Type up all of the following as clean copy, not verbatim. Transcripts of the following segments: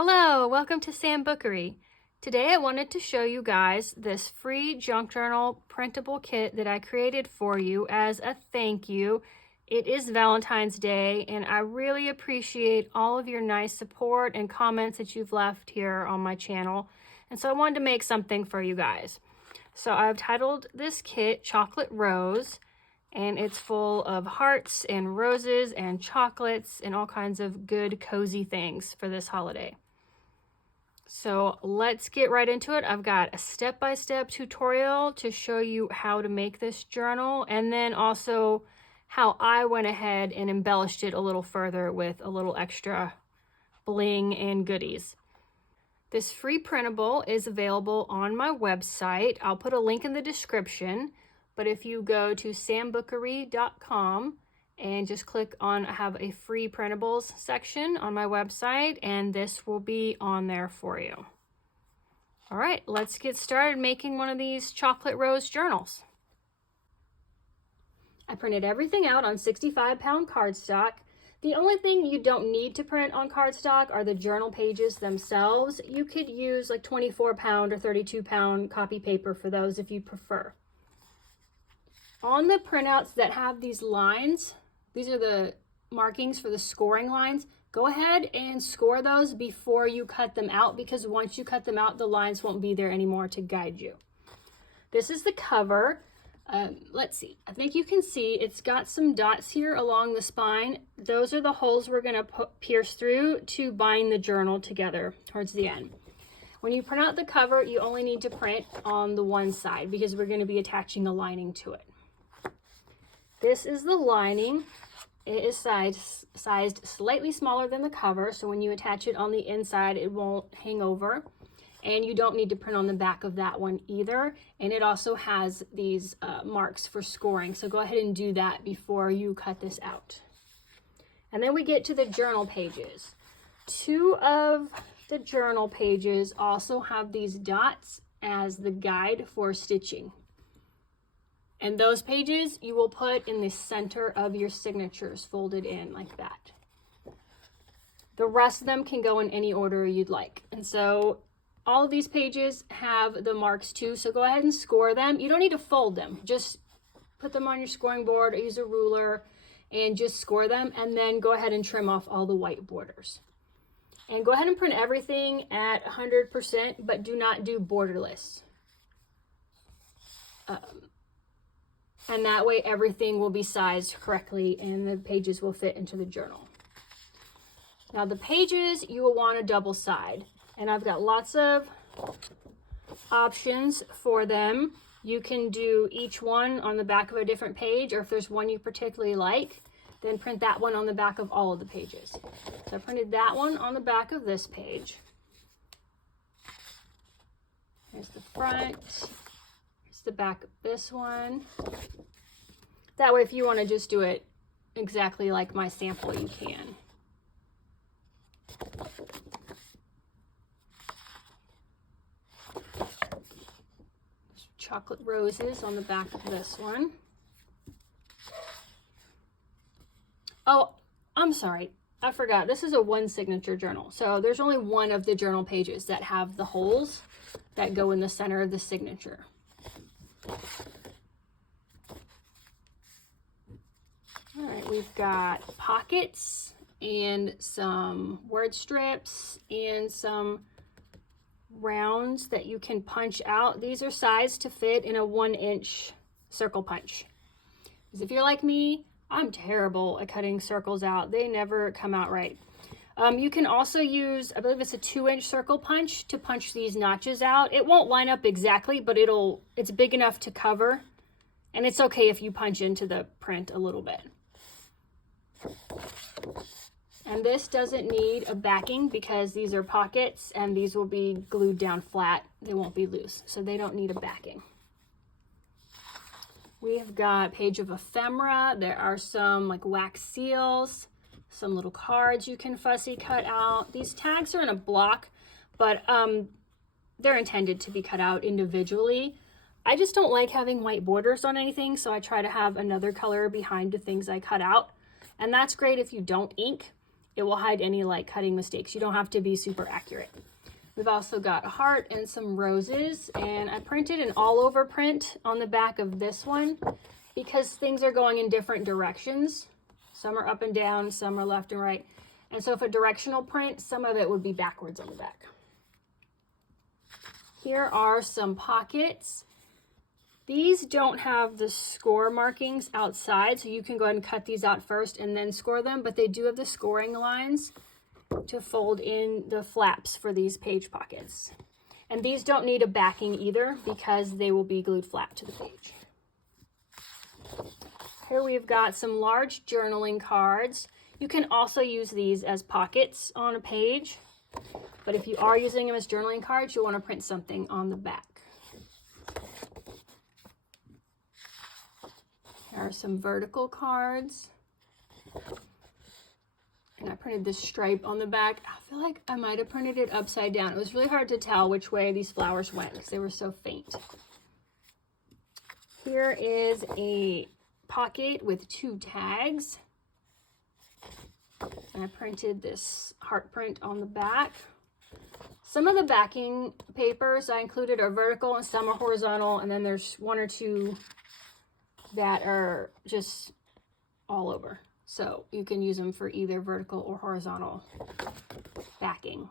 Hello, welcome to Sambookery. Today I wanted to show you guys this free junk journal printable kit that I created for you as a thank you. It is Valentine's Day and I really appreciate all of your nice support and comments that you've left here on my channel. And so I wanted to make something for you guys. So I've titled this kit Chocolate Rose, and it's full of hearts and roses and chocolates and all kinds of good cozy things for this holiday. So let's get right into it. I've got a step-by-step tutorial to show you how to make this journal, and then also how I went ahead and embellished it a little further with a little extra bling and goodies. This free printable is available on my website. I'll put a link in the description, but if you go to sambookery.com and just click on I have a free printables section on my website, and this will be on there for you. All right, let's get started making one of these chocolate rose journals. I printed everything out on 65-pound cardstock. The only thing you don't need to print on cardstock are the journal pages themselves. You could use like 24-pound or 32-pound copy paper for those if you prefer. On the printouts that have these lines, these are the markings for the scoring lines. Go ahead and score those before you cut them out, because once you cut them out, the lines won't be there anymore to guide you. This is the cover. Let's see. I think you can see it's got some dots here along the spine. Those are the holes we're going to pierce through to bind the journal together towards the end. When you print out the cover, you only need to print on the one side because we're going to be attaching a lining to it. This is the lining. It is sized slightly smaller than the cover, so when you attach it on the inside, it won't hang over. And you don't need to print on the back of that one either. And it also has these marks for scoring, so go ahead and do that before you cut this out. And then we get to the journal pages. Two of the journal pages also have these dots as the guide for stitching. And those pages you will put in the center of your signatures, folded in like that. The rest of them can go in any order you'd like. And so all of these pages have the marks too, so go ahead and score them. You don't need to fold them. Just put them on your scoring board or use a ruler and just score them, and then go ahead and trim off all the white borders. And go ahead and print everything at 100%, but do not do borderless. And that way everything will be sized correctly and the pages will fit into the journal. Now the pages, you will want a double side. And I've got lots of options for them. You can do each one on the back of a different page, or if there's one you particularly like, then print that one on the back of all of the pages. So I printed that one on the back of this page. Here's the front. The back of this one. That way if you want to just do it exactly like my sample, you can. Chocolate roses on the back of this one. Oh, I'm sorry, I forgot. This is a one signature journal, so there's only one of the journal pages that have the holes that go in the center of the signature. All right, we've got pockets and some word strips and some rounds that you can punch out. These are sized to fit in a 1-inch circle punch. Because if you're like me, I'm terrible at cutting circles out. They never come out right. You can also use, I believe it's a 2-inch circle punch to punch these notches out. It won't line up exactly, but it's big enough to cover. And it's okay if you punch into the print a little bit. And this doesn't need a backing because these are pockets and these will be glued down flat. They won't be loose, so they don't need a backing. We've got a page of ephemera. There are some like wax seals, some little cards you can fussy cut out. These tags are in a block, but they're intended to be cut out individually. I just don't like having white borders on anything, so I try to have another color behind the things I cut out. And that's great if you don't ink. it will hide any like cutting mistakes. You don't have to be super accurate. We've also got a heart and some roses, and I printed an all over print on the back of this one because things are going in different directions. Some are up and down, some are left and right. And so if a directional print, some of it would be backwards on the back. Here are some pockets. These don't have the score markings outside, so you can go ahead and cut these out first and then score them, but they do have the scoring lines to fold in the flaps for these page pockets. And these don't need a backing either because they will be glued flat to the page. Here we've got some large journaling cards. You can also use these as pockets on a page, but if you are using them as journaling cards, you'll want to print something on the back. Here are some vertical cards. And I printed this stripe on the back. I feel like I might have printed it upside down. It was really hard to tell which way these flowers went because they were so faint. Here is a pocket with 2 tags. And I printed this heart print on the back. Some of the backing papers I included are vertical and some are horizontal, and then there's 1 or 2 that are just all over. So you can use them for either vertical or horizontal backing.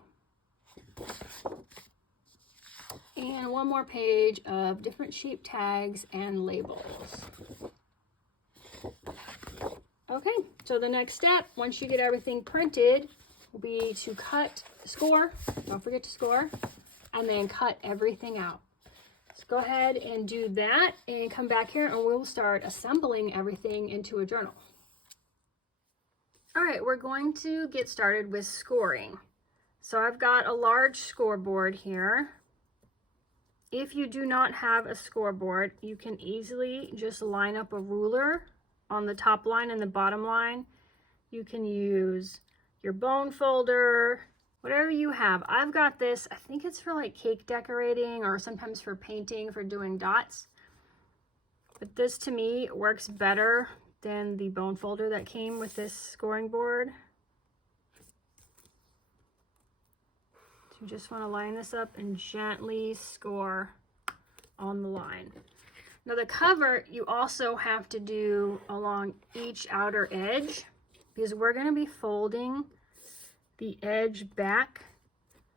And 1 more page of different shape tags and labels. Okay, so the next step, once you get everything printed, will be to score, don't forget to score, and then cut everything out. So go ahead and do that and come back here and we'll start assembling everything into a journal. All right, we're going to get started with scoring. So I've got a large scoreboard here. If you do not have a scoreboard, you can easily just line up a ruler on the top line and the bottom line. You can use your bone folder, whatever you have. I've got this, I think it's for like cake decorating or sometimes for painting, for doing dots. But this to me works better than the bone folder that came with this scoring board. So you just want to line this up and gently score on the line. Now the cover you also have to do along each outer edge because we're going to be folding the edge back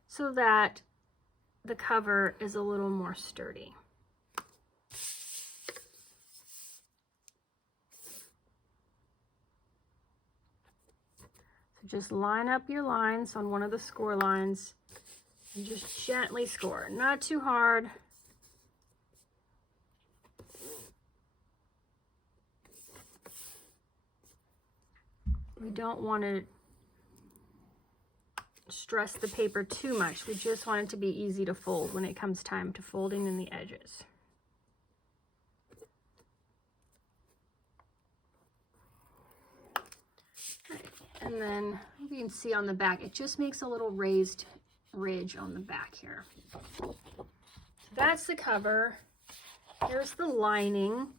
so that the cover is a little more sturdy. So just line up your lines on one of the score lines and just gently score, not too hard. We don't want to stress the paper too much. We just want it to be easy to fold when it comes time to folding in the edges. Right. And then you can see on the back, it just makes a little raised ridge on the back here. So that's the cover. Here's the lining.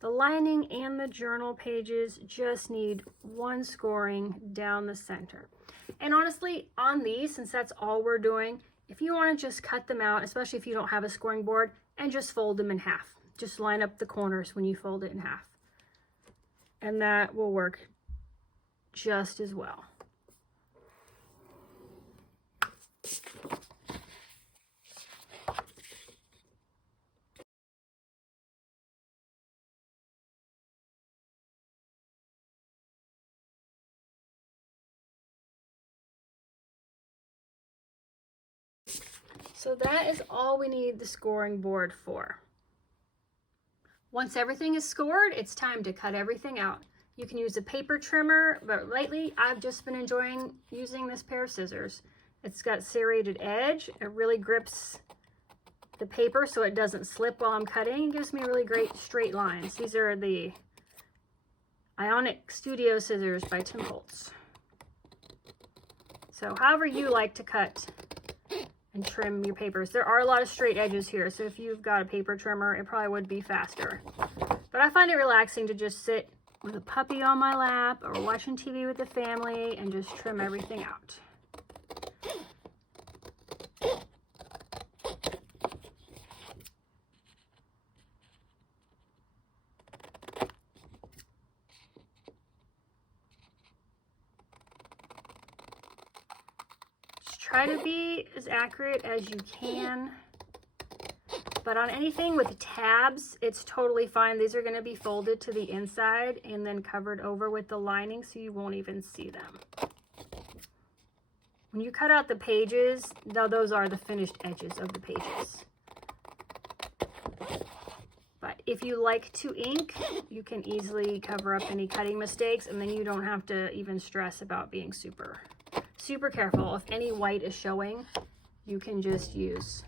The lining and the journal pages just need 1 scoring down the center. And honestly, on these, since that's all we're doing, if you want to just cut them out, especially if you don't have a scoring board, and just fold them in half. Just line up the corners when you fold it in half. And that will work just as well. So that is all we need the scoring board for. Once everything is scored, it's time to cut everything out. You can use a paper trimmer, but lately I've just been enjoying using this pair of scissors. It's got serrated edge. It really grips the paper so it doesn't slip while I'm cutting. It gives me really great straight lines. These are the Ionic Studio scissors by Tim Holtz. So however you like to cut and trim your papers. There are a lot of straight edges here, so if you've got a paper trimmer, it probably would be faster. But I find it relaxing to just sit with a puppy on my lap or watching TV with the family and just trim everything out. Just try to be as accurate as you can. But on anything with tabs, it's totally fine. These are going to be folded to the inside and then covered over with the lining so you won't even see them. When you cut out the pages, now those are the finished edges of the pages. But if you like to ink, you can easily cover up any cutting mistakes, and then you don't have to even stress about being super careful. If any white is showing, you can just use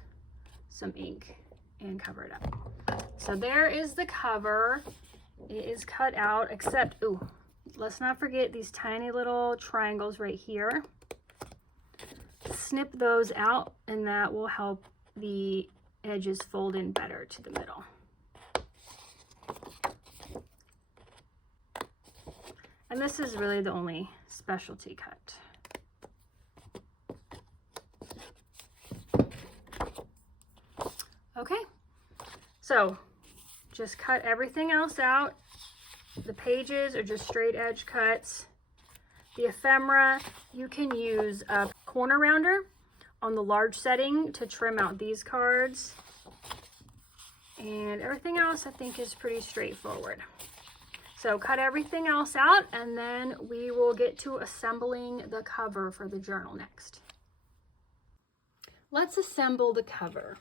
some ink and cover it up. So there is the cover. It is cut out, except, ooh, let's not forget these tiny little triangles right here. Snip those out, and that will help the edges fold in better to the middle. And this is really the only specialty cut. Okay, so just cut everything else out. The pages are just straight edge cuts. The ephemera, you can use a corner rounder on the large setting to trim out these cards. And everything else I think is pretty straightforward. So cut everything else out, and then we will get to assembling the cover for the journal next. Let's assemble the cover.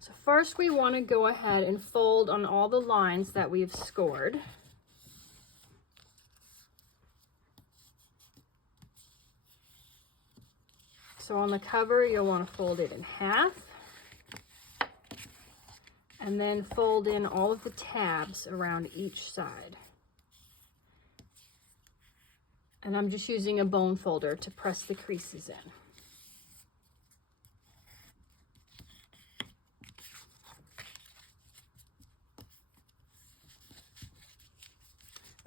So first we want to go ahead and fold on all the lines that we've scored. So on the cover, you'll want to fold it in half, and then fold in all of the tabs around each side. And I'm just using a bone folder to press the creases in.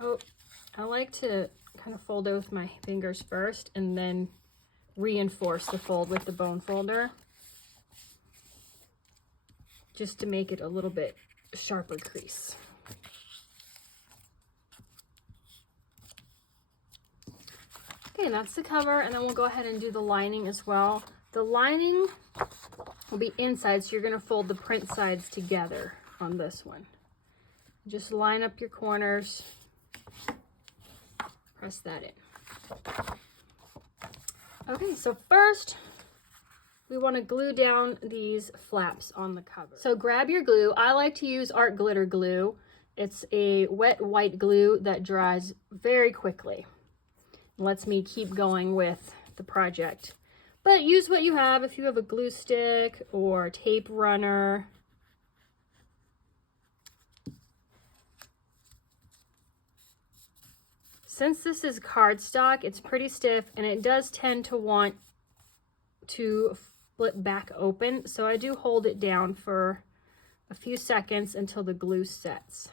Oh, I like to kind of fold it with my fingers first and then reinforce the fold with the bone folder, just to make it a little bit sharper crease. Okay, that's the cover, and then we'll go ahead and do the lining as well. The lining will be inside, so you're going to fold the print sides together on this one. Just line up your corners. Press that in. Okay, so first we want to glue down these flaps on the cover. So grab your glue. I like to use art glitter glue. It's a wet white glue that dries very quickly. It lets me keep going with the project. But use what you have. If you have a glue stick or tape runner. Since this is cardstock, it's pretty stiff, and it does tend to want to flip back open. So I do hold it down for a few seconds until the glue sets.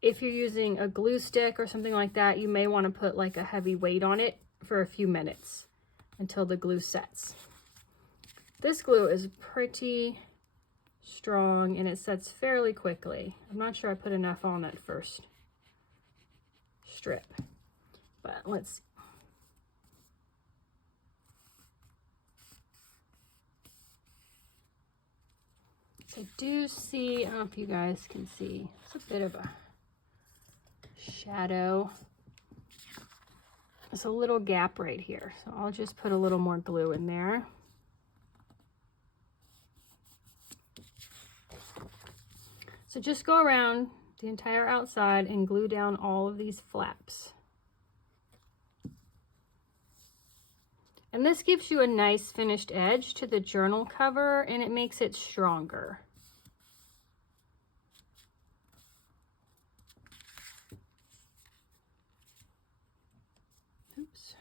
If you're using a glue stick or something like that, you may want to put like a heavy weight on it for a few minutes until the glue sets. This glue is pretty strong and it sets fairly quickly. I'm not sure I put enough on that first strip, but let's see. So I do see, I don't know if you guys can see, it's a bit of a shadow. There's a little gap right here, so I'll just put a little more glue in there. So just go around the entire outside and glue down all of these flaps. And this gives you a nice finished edge to the journal cover, and it makes it stronger. Oops.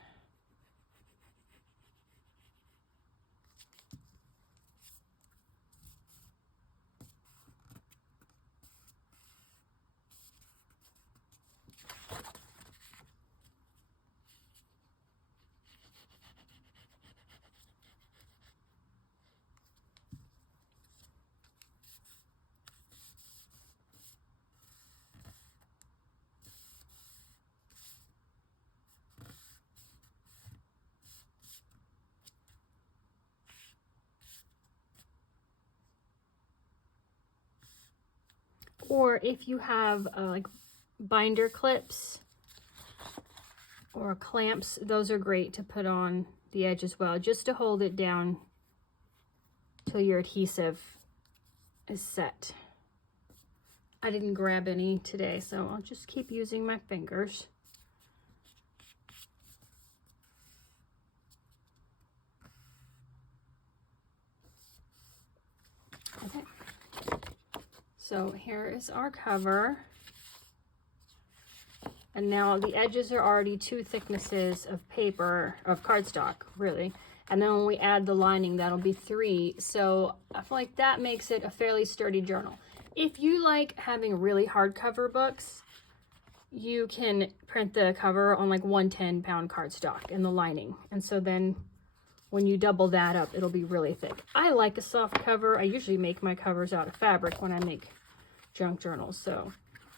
Or if you have like binder clips or clamps, those are great to put on the edge as well, just to hold it down till your adhesive is set. I didn't grab any today, so I'll just keep using my fingers. Okay, so here is our cover. And now the edges are already 2 thicknesses of paper, of cardstock, really. And then when we add the lining, that'll be 3. So I feel like that makes it a fairly sturdy journal. If you like having really hardcover books, you can print the cover on like 110-pound cardstock and the lining. And so then when you double that up, it'll be really thick. I like a soft cover. I usually make my covers out of fabric when I make junk journals. So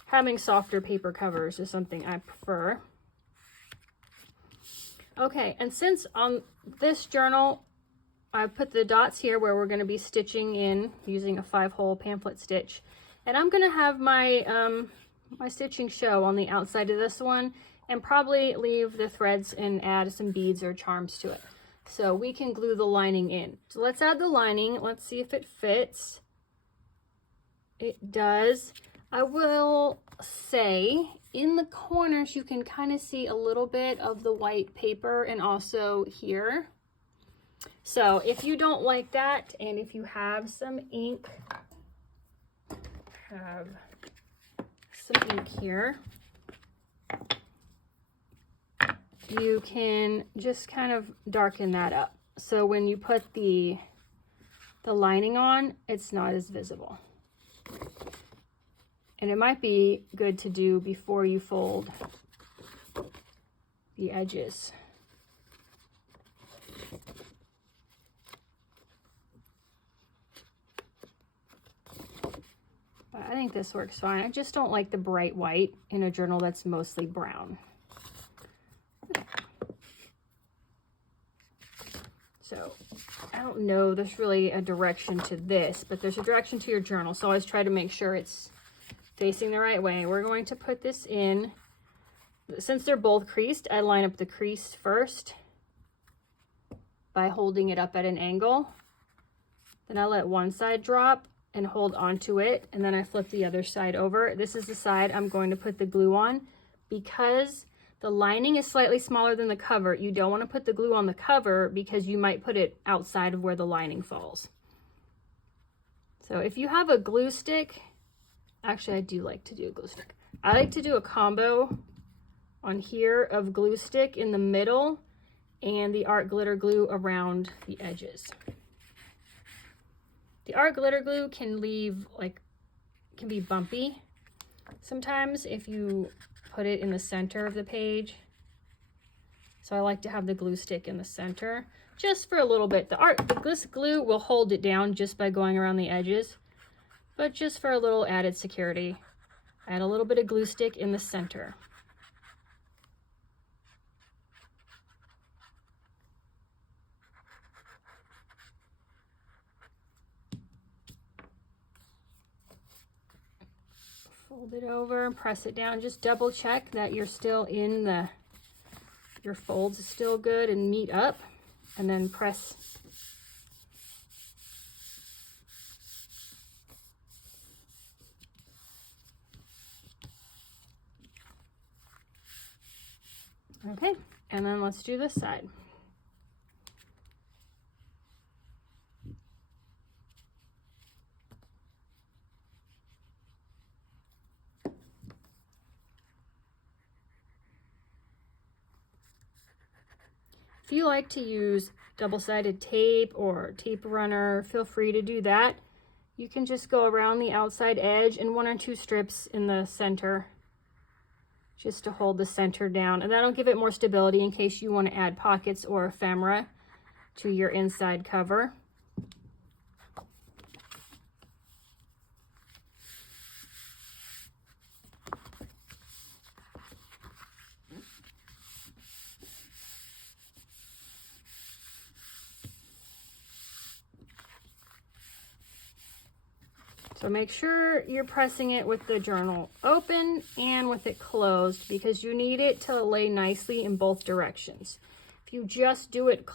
having softer paper covers is something I prefer. Okay, and since on this journal, I put the dots here where we're going to be stitching in using a 5-hole pamphlet stitch. And I'm going to have my, my stitching show on the outside of this one and probably leave the threads and add some beads or charms to it. So we can glue the lining in. So let's add the lining. Let's see if it fits. It does. I will say in the corners, you can kind of see a little bit of the white paper and also here. So if you don't like that, and if you have some ink, here, you can just kind of darken that up. So when you put the lining on, it's not as visible. And it might be good to do before you fold the edges. But I think this works fine. I just don't like the bright white in a journal that's mostly brown. So I don't know, there's really a direction to this, but there's a direction to your journal. So always try to make sure it's facing the right way. We're going to put this in. Since they're both creased, I line up the crease first by holding it up at an angle. Then I let one side drop and hold onto it, and then I flip the other side over. This is the side I'm going to put the glue on. Because the lining is slightly smaller than the cover, you don't want to put the glue on the cover because you might put it outside of where the lining falls. So if you have a glue stick, actually I do like to do a glue stick. I like to do a combo on here of glue stick in the middle and the art glitter glue around the edges. The art glitter glue can be bumpy sometimes if you put it in the center of the page. So I like to have the glue stick in the center just for a little bit. This glue will hold it down just by going around the edges, but just for a little added security, add a little bit of glue stick in the center. Fold it over, press it down, just double check that you're still in your folds is still good and meet up, and then press. Okay, and then let's do this side. If you like to use double-sided tape or tape runner, feel free to do that. You can just go around the outside edge and 1 or 2 strips in the center just to hold the center down, and that'll give it more stability in case you want to add pockets or ephemera to your inside cover. So make sure you're pressing it with the journal open and with it closed, because you need it to lay nicely in both directions. If you just do it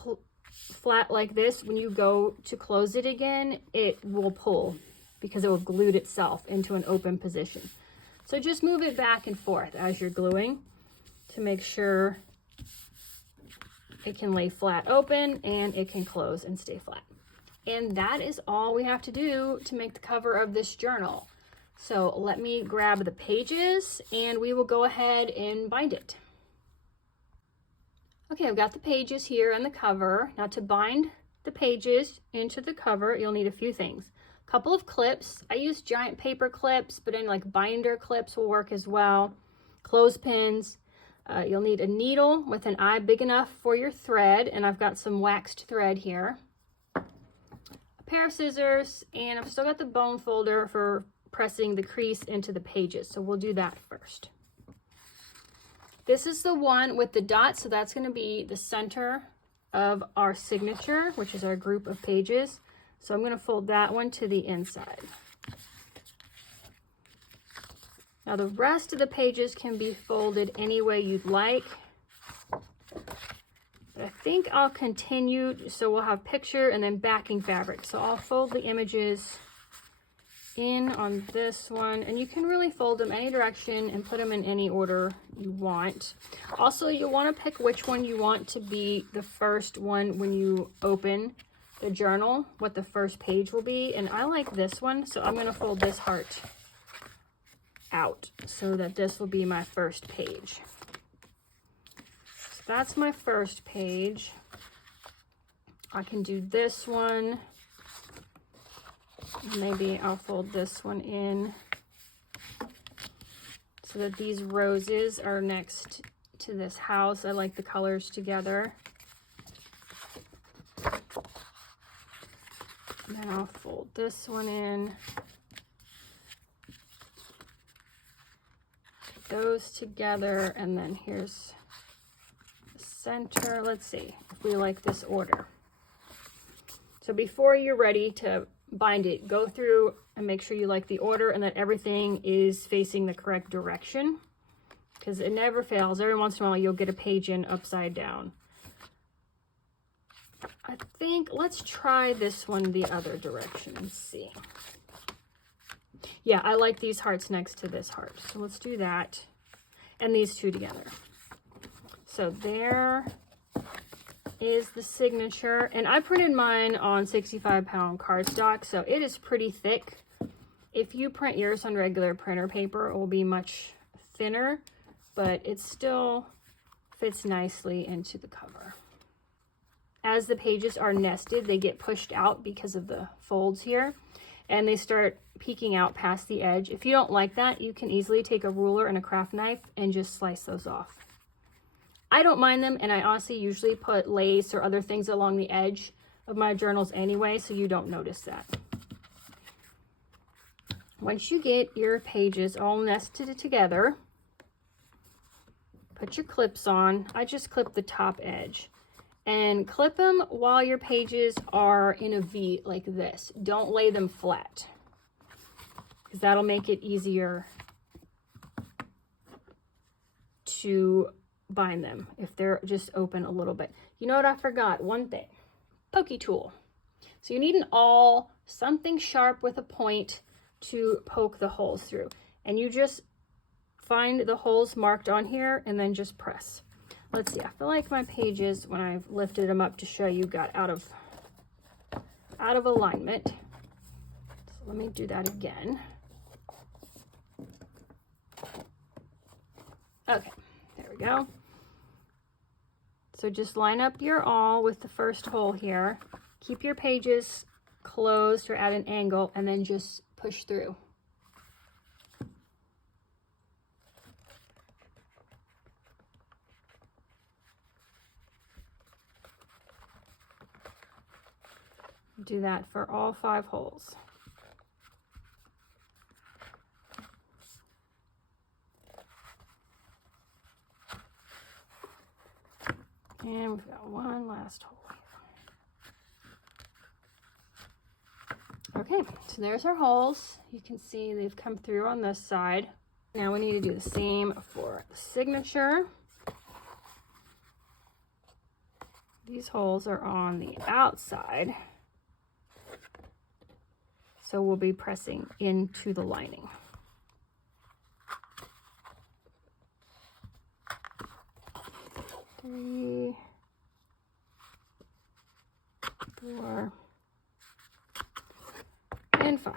flat like this, when you go to close it again, it will pull because it will glue itself into an open position. So just move it back and forth as you're gluing to make sure it can lay flat open and it can close and stay flat. And that is all we have to do to make the cover of this journal. So let me grab the pages and we will go ahead and bind it. Okay, I've got the pages here and the cover. Now to bind the pages into the cover, you'll need a few things. A couple of clips. I use giant paper clips, but any like binder clips will work as well. Clothespins. You'll need a needle with an eye big enough for your thread, and I've got some waxed thread here. Pair of scissors, and I've still got the bone folder for pressing the crease into the pages, so we'll do that first. This is the one with the dots, so that's going to be the center of our signature, which is our group of pages. So I'm going to fold that one to the inside. Now the rest of the pages can be folded any way you'd like. I think I'll continue, so we'll have picture and then backing fabric. So I'll fold the images in on this one, and you can really fold them any direction and put them in any order you want. Also, you'll want to pick which one you want to be the first one when you open the journal, what the first page will be. And I like this one, so I'm going to fold this heart out so that this will be my first page. That's my first page. I can do this one. Maybe I'll fold this one in so that these roses are next to this house. I like the colors together. And then I'll fold this one in. Those together, and then here's center. Let's see if we like this order. So before you're ready to bind it, go through and make sure you like the order and that everything is facing the correct direction, because it never fails. Every once in a while you'll get a page in upside down. I think let's try this one the other direction and see. Yeah, I like these hearts next to this heart, so let's do that, and these two together. So there is the signature, and I printed mine on 65-pound cardstock, so it is pretty thick. If you print yours on regular printer paper, it will be much thinner, but it still fits nicely into the cover. As the pages are nested, they get pushed out because of the folds here, and they start peeking out past the edge. If you don't like that, you can easily take a ruler and a craft knife and just slice those off. I don't mind them, and I honestly usually put lace or other things along the edge of my journals anyway, so you don't notice that. Once you get your pages all nested together, put your clips on. I just clip the top edge. And clip them while your pages are in a V like this. Don't lay them flat, because that'll make it easier to bind them if they're just open a little bit. You know what I forgot? One thing. Pokey tool. So you need an awl, something sharp with a point to poke the holes through. And you just find the holes marked on here and then just press. Let's see, I feel like my pages, when I've lifted them up to show you, got out of alignment. So let me do that again. Okay, there we go. So just line up your awl with the first hole here. Keep your pages closed or at an angle, and then just push through. Do that for all 5 holes. And we've got one last hole Okay, so there's our holes. You can see they've come through on this side. Now we need to do the same for the signature. These holes are on the outside, so we'll be pressing into the lining. Three, 4, and 5.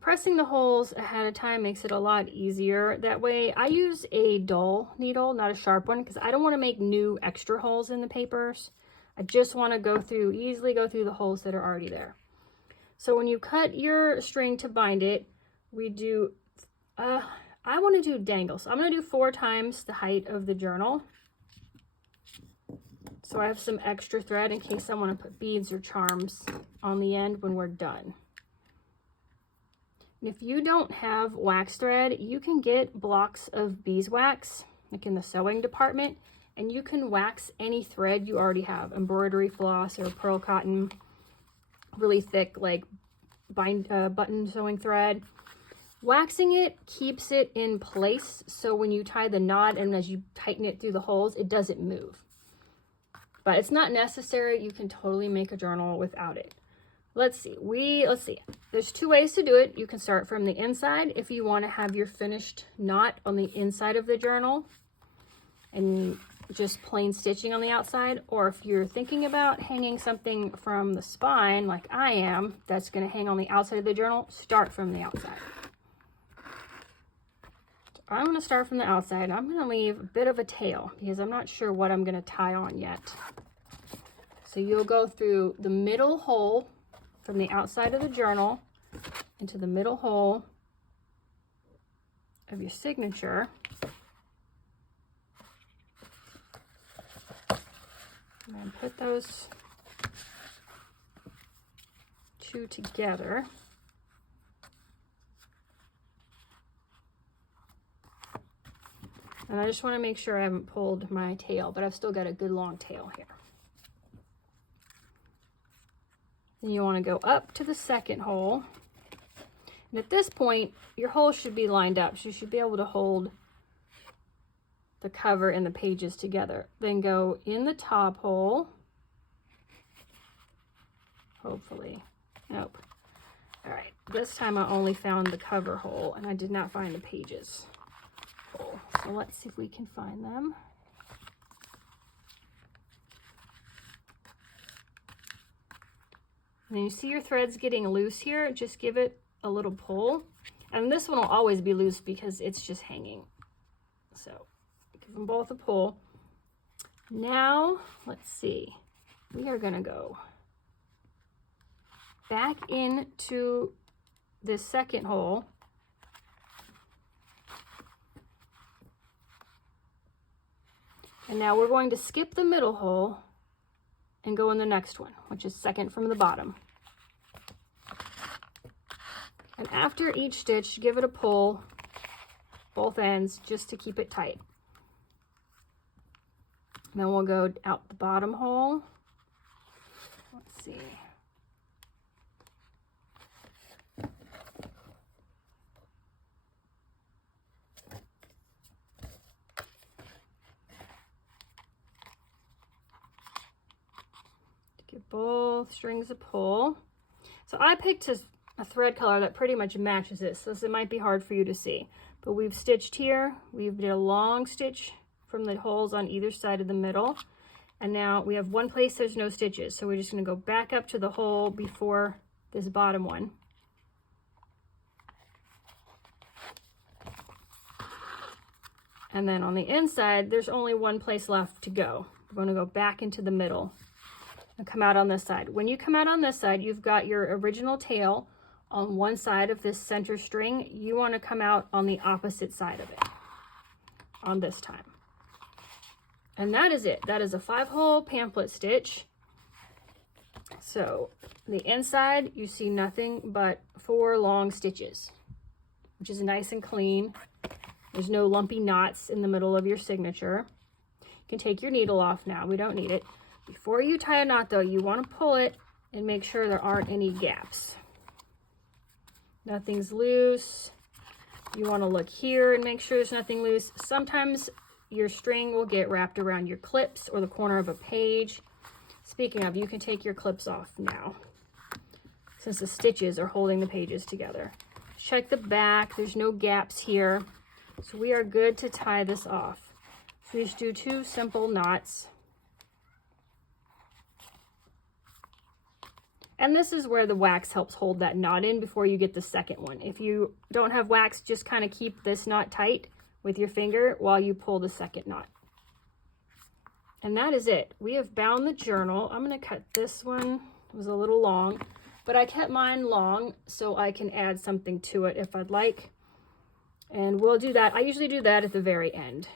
Pressing the holes ahead of time makes it a lot easier. That way, I use a dull needle, not a sharp one, because I don't want to make new extra holes in the papers. I just want to easily go through the holes that are already there. So when you cut your string to bind it, we do, I want to do dangles. So I'm going to do 4 times the height of the journal. So I have some extra thread in case I want to put beads or charms on the end when we're done. And if you don't have wax thread, you can get blocks of beeswax, like in the sewing department, and you can wax any thread you already have, embroidery floss or pearl cotton, really thick like button sewing thread. Waxing it keeps it in place, so when you tie the knot and as you tighten it through the holes, it doesn't move. But it's not necessary. You can totally make a journal without it. Let's see. There's 2 ways to do it. You can start from the inside if you want to have your finished knot on the inside of the journal and just plain stitching on the outside. Or if you're thinking about hanging something from the spine, like I am, that's going to hang on the outside of the journal, start from the outside. So I'm going to start from the outside. I'm going to leave a bit of a tail because I'm not sure what I'm going to tie on yet. So you'll go through the middle hole from the outside of the journal into the middle hole of your signature. And then put those 2 together. And I just want to make sure I haven't pulled my tail, but I've still got a good long tail here. Then you want to go up to the second hole. And at this point, your holes should be lined up. So you should be able to hold the cover and the pages together. Then go in the top hole. Hopefully. Nope. All right. This time I only found the cover hole and I did not find the pages hole. So let's see if we can find them. And then you see your threads getting loose here, just give it a little pull. And this one will always be loose because it's just hanging. So give them both a pull. Now, let's see, we are gonna go back into this second hole. And now we're going to skip the middle hole and go in the next one, which is second from the bottom. And after each stitch, give it a pull, both ends, just to keep it tight. And then we'll go out the bottom hole. Let's see. Give both strings a pull. So I picked a thread color that pretty much matches it, so it might be hard for you to see. But we've stitched here, we've did a long stitch from the holes on either side of the middle, and now we have one place there's no stitches, so we're just going to go back up to the hole before this bottom one. And then on the inside, there's only one place left to go. We're going to go back into the middle and come out on this side. When you come out on this side, you've got your original tail on one side of this center string. You want to come out on the opposite side of it on this time. And that is it. That is a 5-hole pamphlet stitch. So the inside, you see nothing but 4 long stitches, which is nice and clean. There's no lumpy knots in the middle of your signature. You can take your needle off now. We don't need it. Before you tie a knot though, you want to pull it and make sure there aren't any gaps. nothing's loose. You want to look here and make sure there's nothing loose. Sometimes your string will get wrapped around your clips or the corner of a page. Speaking of, you can take your clips off now, since the stitches are holding the pages together. Check the back, there's no gaps here. So we are good to tie this off. So we just do 2 simple knots. And this is where the wax helps hold that knot in before you get the second one. If you don't have wax, just kind of keep this knot tight with your finger while you pull the second knot. And that is it. We have bound the journal. I'm going to cut this one. It was a little long, but I kept mine long so I can add something to it if I'd like. And we'll do that. I usually do that at the very end.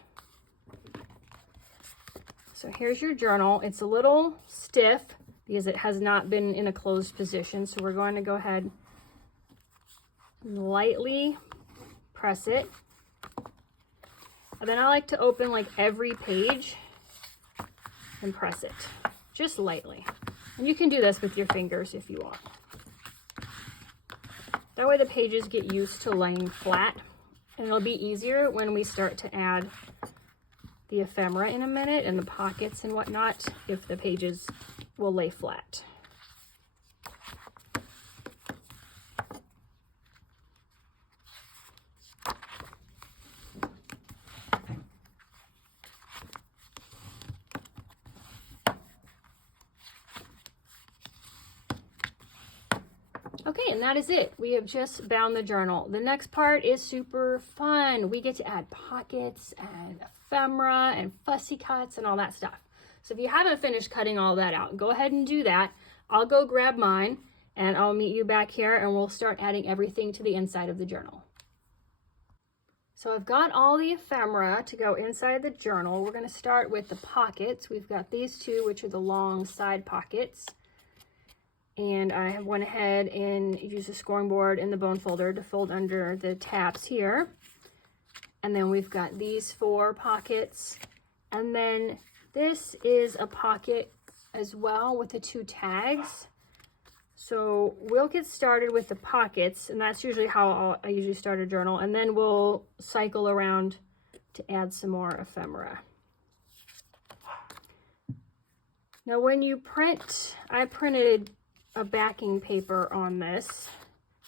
So here's your journal. It's a little stiff because it has not been in a closed position. So we're going to go ahead and lightly press it. And then I like to open like every page and press it just lightly. And you can do this with your fingers if you want. That way the pages get used to laying flat, and it'll be easier when we start to add the ephemera in a minute and the pockets and whatnot, if the pages will lay flat. Okay, and that is it. We have just bound the journal. The next part is super fun. We get to add pockets and ephemera and fussy cuts and all that stuff. So if you haven't finished cutting all that out, go ahead and do that. I'll go grab mine and I'll meet you back here and we'll start adding everything to the inside of the journal. So I've got all the ephemera to go inside the journal. We're going to start with the pockets. We've got these 2, which are the long side pockets. And I have went ahead and used a scoring board in the bone folder to fold under the tabs here. And then we've got these 4 pockets. And then this is a pocket as well with the 2 tags. So we'll get started with the pockets, and that's usually how I usually start a journal. And then we'll cycle around to add some more ephemera. Now when you print, I printed a backing paper on this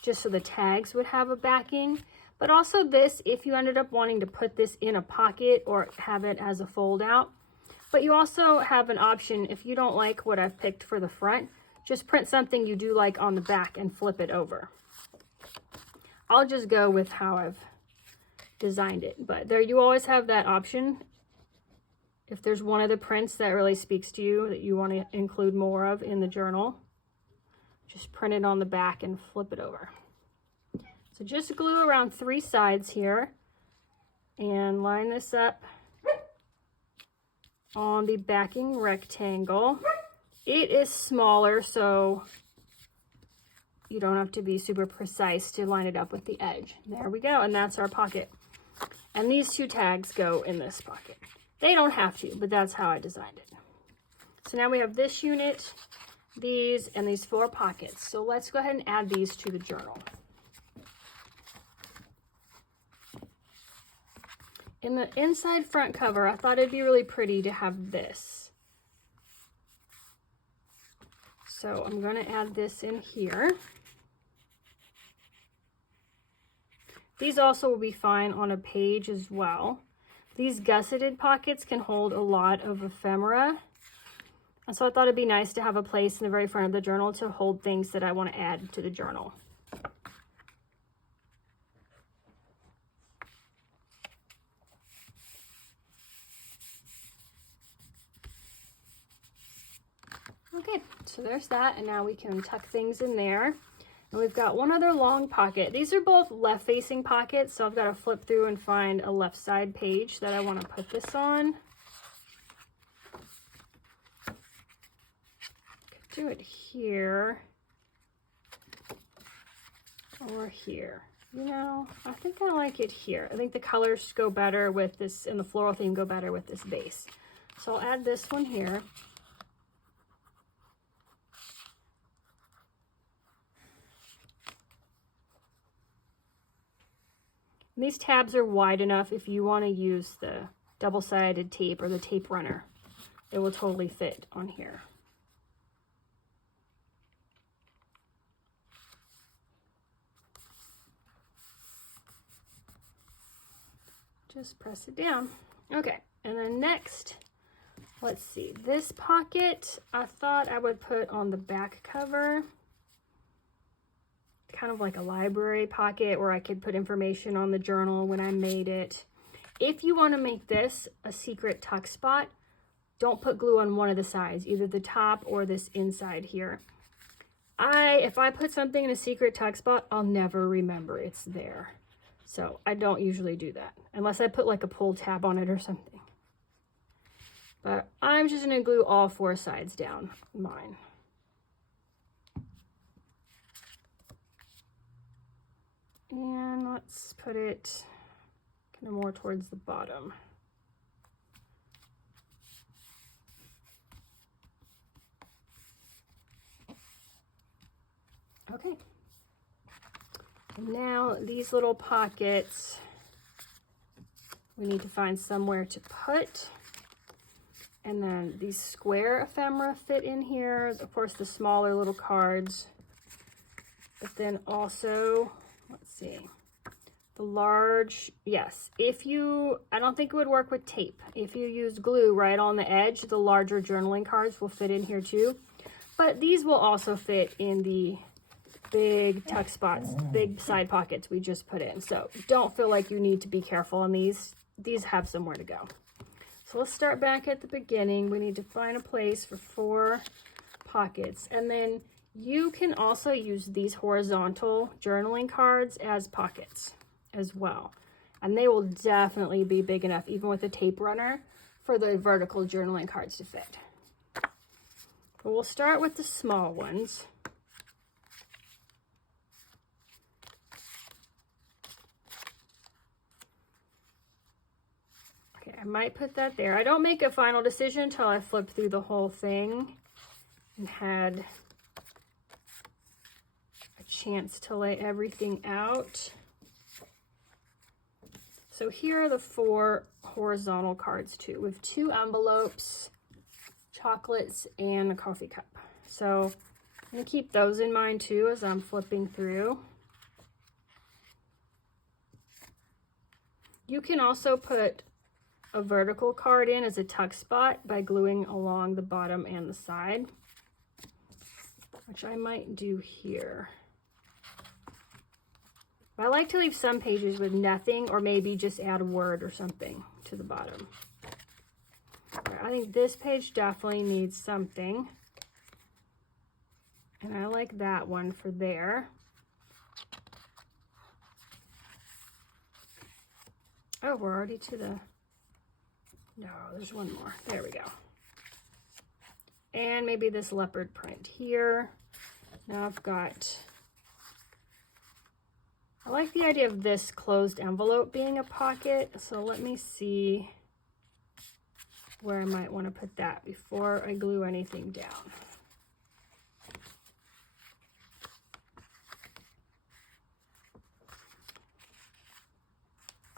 just so the tags would have a backing, but also this if you ended up wanting to put this in a pocket or have it as a fold out. But you also have an option if you don't like what I've picked for the front, just print something you do like on the back and flip it over. I'll just go with how I've designed it, but there you always have that option. If there's one of the prints that really speaks to you that you want to include more of in the journal, just print it on the back and flip it over. So just glue around 3 sides here and line this up on the backing rectangle. It is smaller, so you don't have to be super precise to line it up with the edge. There we go, and that's our pocket. And these 2 tags go in this pocket. They don't have to, but that's how I designed it. So now we have this unit, these, and these 4 pockets. So let's go ahead and add these to the journal. In the inside front cover, I thought it'd be really pretty to have this. So I'm going to add this in here. These also will be fine on a page as well. These gusseted pockets can hold a lot of ephemera. And so I thought it'd be nice to have a place in the very front of the journal to hold things that I want to add to the journal. Okay, so there's that, and now we can tuck things in there. And we've got one other long pocket. These are both left-facing pockets, so I've got to flip through and find a left side page that I want to put this on. Do it here or here. You know, I think I like it here. I think the colors go better with this, and the floral theme go better with this base. So I'll add this one here. And these tabs are wide enough if you want to use the double-sided tape or the tape runner. It will totally fit on here. Just press it down. Okay, and then next, let's see, this pocket I thought I would put on the back cover. Kind of like a library pocket where I could put information on the journal when I made it. If you want to make this a secret tuck spot, don't put glue on one of the sides, either the top or this inside here. If I put something in a secret tuck spot, I'll never remember it's there. So I don't usually do that, unless I put like a pull tab on it or something. But I'm just gonna glue all 4 sides down mine. And let's put it kind of more towards the bottom. Okay. Now these little pockets, we need to find somewhere to put. And then these square ephemera fit in here. Of course, the smaller little cards. But then also, let's see, the large, yes. I don't think it would work with tape. If you use glue right on the edge, the larger journaling cards will fit in here too. But these will also fit in the big tuck spots, big side pockets we just put in. So don't feel like you need to be careful on these. These have somewhere to go. So let's start back at the beginning. We need to find a place for 4 pockets. And then you can also use these horizontal journaling cards as pockets as well. And they will definitely be big enough, even with a tape runner, for the vertical journaling cards to fit. But we'll start with the small ones. I might put that there. I don't make a final decision until I flip through the whole thing and had a chance to lay everything out. So here are the 4 horizontal cards too, with 2 envelopes, chocolates, and a coffee cup. So I'm going to keep those in mind too as I'm flipping through. You can also put a vertical card in as a tuck spot by gluing along the bottom and the side, which I might do here. I like to leave some pages with nothing, or maybe just add a word or something to the bottom. I think this page definitely needs something, and I like that one for there. Oh, we're already to the... No, there's one more. There we go. And maybe this leopard print here. Now I've got... I like the idea of this closed envelope being a pocket. So let me see where I might want to put that before I glue anything down.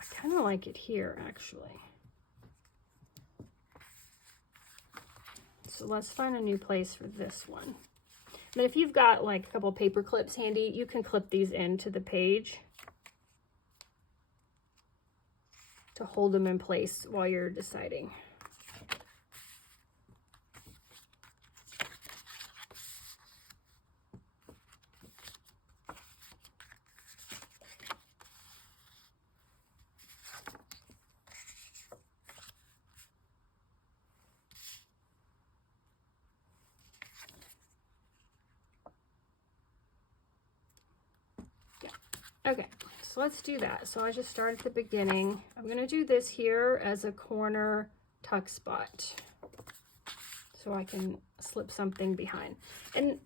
I kind of like it here, actually. So let's find a new place for this one. And if you've got like a couple paper clips handy, you can clip these into the page to hold them in place while you're deciding. Okay, so let's do that. So I just start at the beginning. I'm going to do this here as a corner tuck spot so I can slip something behind. And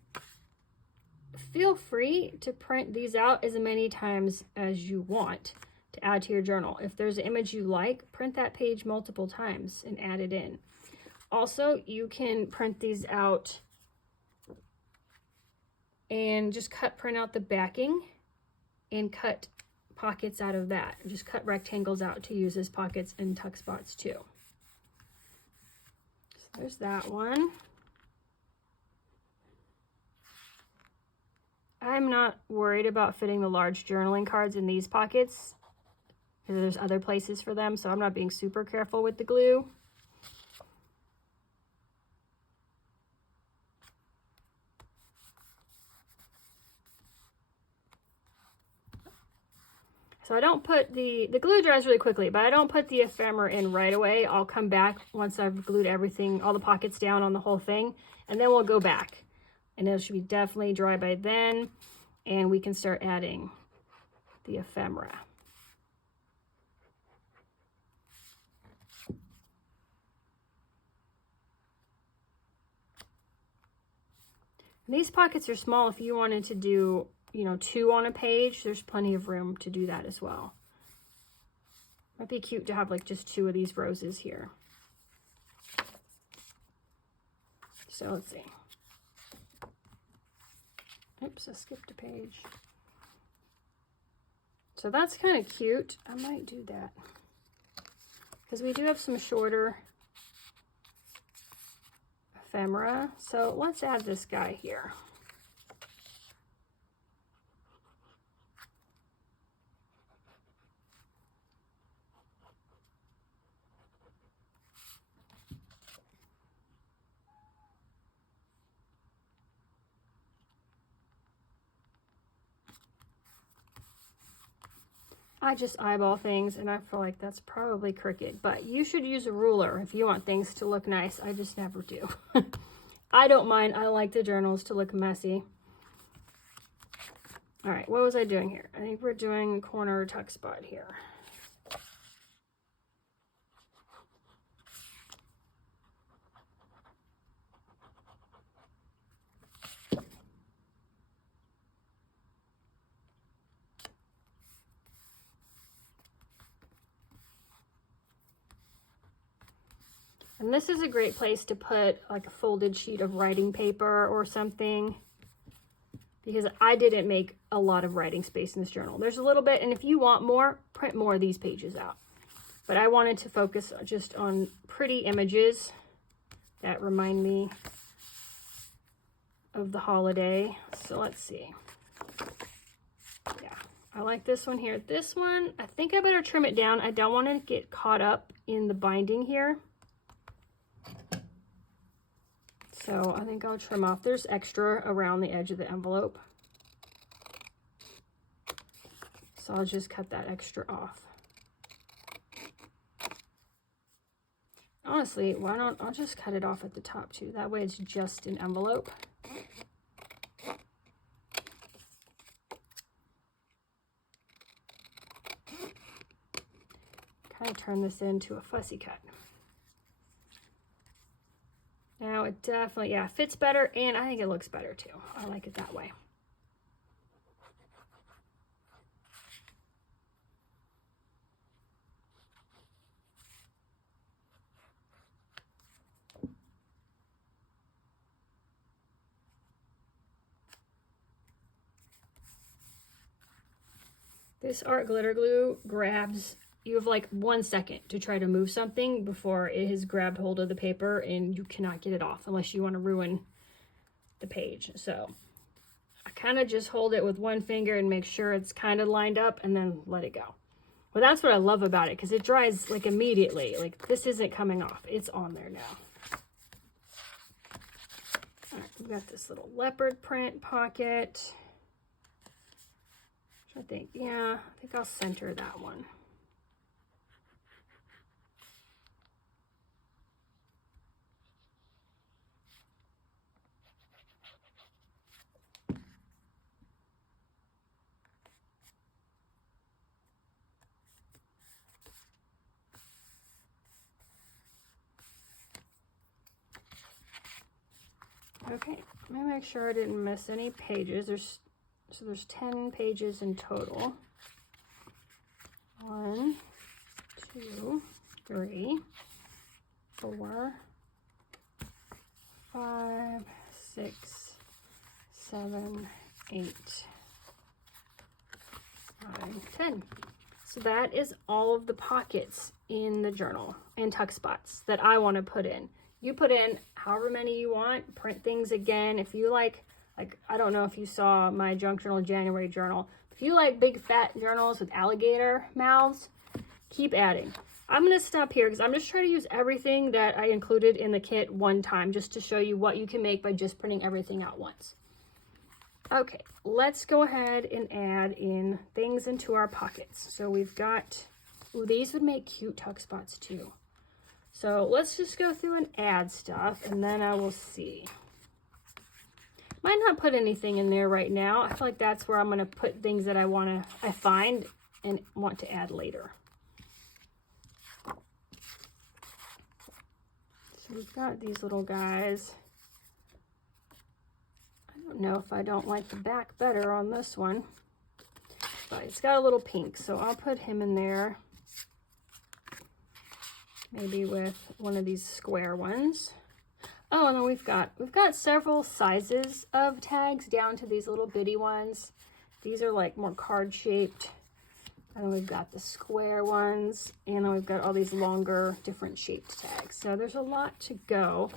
feel free to print these out as many times as you want to add to your journal. If there's an image you like, print that page multiple times and add it in. Also, you can print these out and just print out the backing and cut pockets out of that. Just cut rectangles out to use as pockets and tuck spots too. So there's that one. I'm not worried about fitting the large journaling cards in these pockets because there's other places for them, so I'm not being super careful with the glue. So I don't put the glue dries really quickly, but I don't put the ephemera in right away. I'll come back once I've glued everything, all the pockets down on the whole thing, and then we'll go back. And it should be definitely dry by then, and we can start adding the ephemera. And these pockets are small. If you wanted to do, you know, 2 on a page, there's plenty of room to do that as well. Might be cute to have like just 2 of these roses here. So let's see. Oops, I skipped a page. So that's kind of cute. I might do that because we do have some shorter ephemera. So let's add this guy here. I just eyeball things and I feel like that's probably crooked, but you should use a ruler if you want things to look nice. I just never do. I don't mind. I like the journals to look messy. All right, what was I doing here? I think we're doing corner tuck spot here. And this is a great place to put like a folded sheet of writing paper or something, because I didn't make a lot of writing space in this journal. There's a little bit, and if you want more, print more of these pages out. But I wanted to focus just on pretty images that remind me of the holiday. So let's see. Yeah, I like this one here. This one, I think I better trim it down. I don't want to get caught up in the binding here. So I think I'll trim off. There's extra around the edge of the envelope. So I'll just cut that extra off. Honestly, why don't I'll just cut it off at the top too. That way it's just an envelope. Kind of turn this into a fussy cut. Now it definitely, yeah, fits better, and I think it looks better too. I like it that way. This art glitter glue grabs, you have like 1 second to try to move something before it has grabbed hold of the paper and you cannot get it off unless you want to ruin the page. So I kind of just hold it with 1 finger and make sure it's kind of lined up and then let it go. Well, that's what I love about it, because it dries like immediately. Like this isn't coming off, it's on there now. All right, we've got this little leopard print pocket. I think, yeah, I think I'll center that one. Okay, let me make sure I didn't miss any pages. There's 10 pages in total. 1, 2, 3, 4, 5, 6, 7, 8, 9, 10. So that is all of the pockets in the journal and tuck spots that I want to put in. You put in however many you want, print things again. If you like, I don't know if you saw my junk journal January journal. If you like big fat journals with alligator mouths, keep adding. I'm going to stop here because I'm just trying to use everything that I included in the kit one time just to show you what you can make by just printing everything out once. Okay, let's go ahead and add in things into our pockets. So we've got, ooh, these would make cute tuck spots too. So let's just go through and add stuff and then I will see. Might not put anything in there right now. I feel like that's where I'm going to put things that I find and want to add later. So we've got these little guys. I don't know if I don't like the back better on this one, but it's got a little pink, so I'll put him in there. Maybe with one of these square ones. Oh, and then we've got several sizes of tags down to these little bitty ones. These are like more card shaped. And then we've got the square ones, and then we've got all these longer, different shaped tags. So there's a lot to go.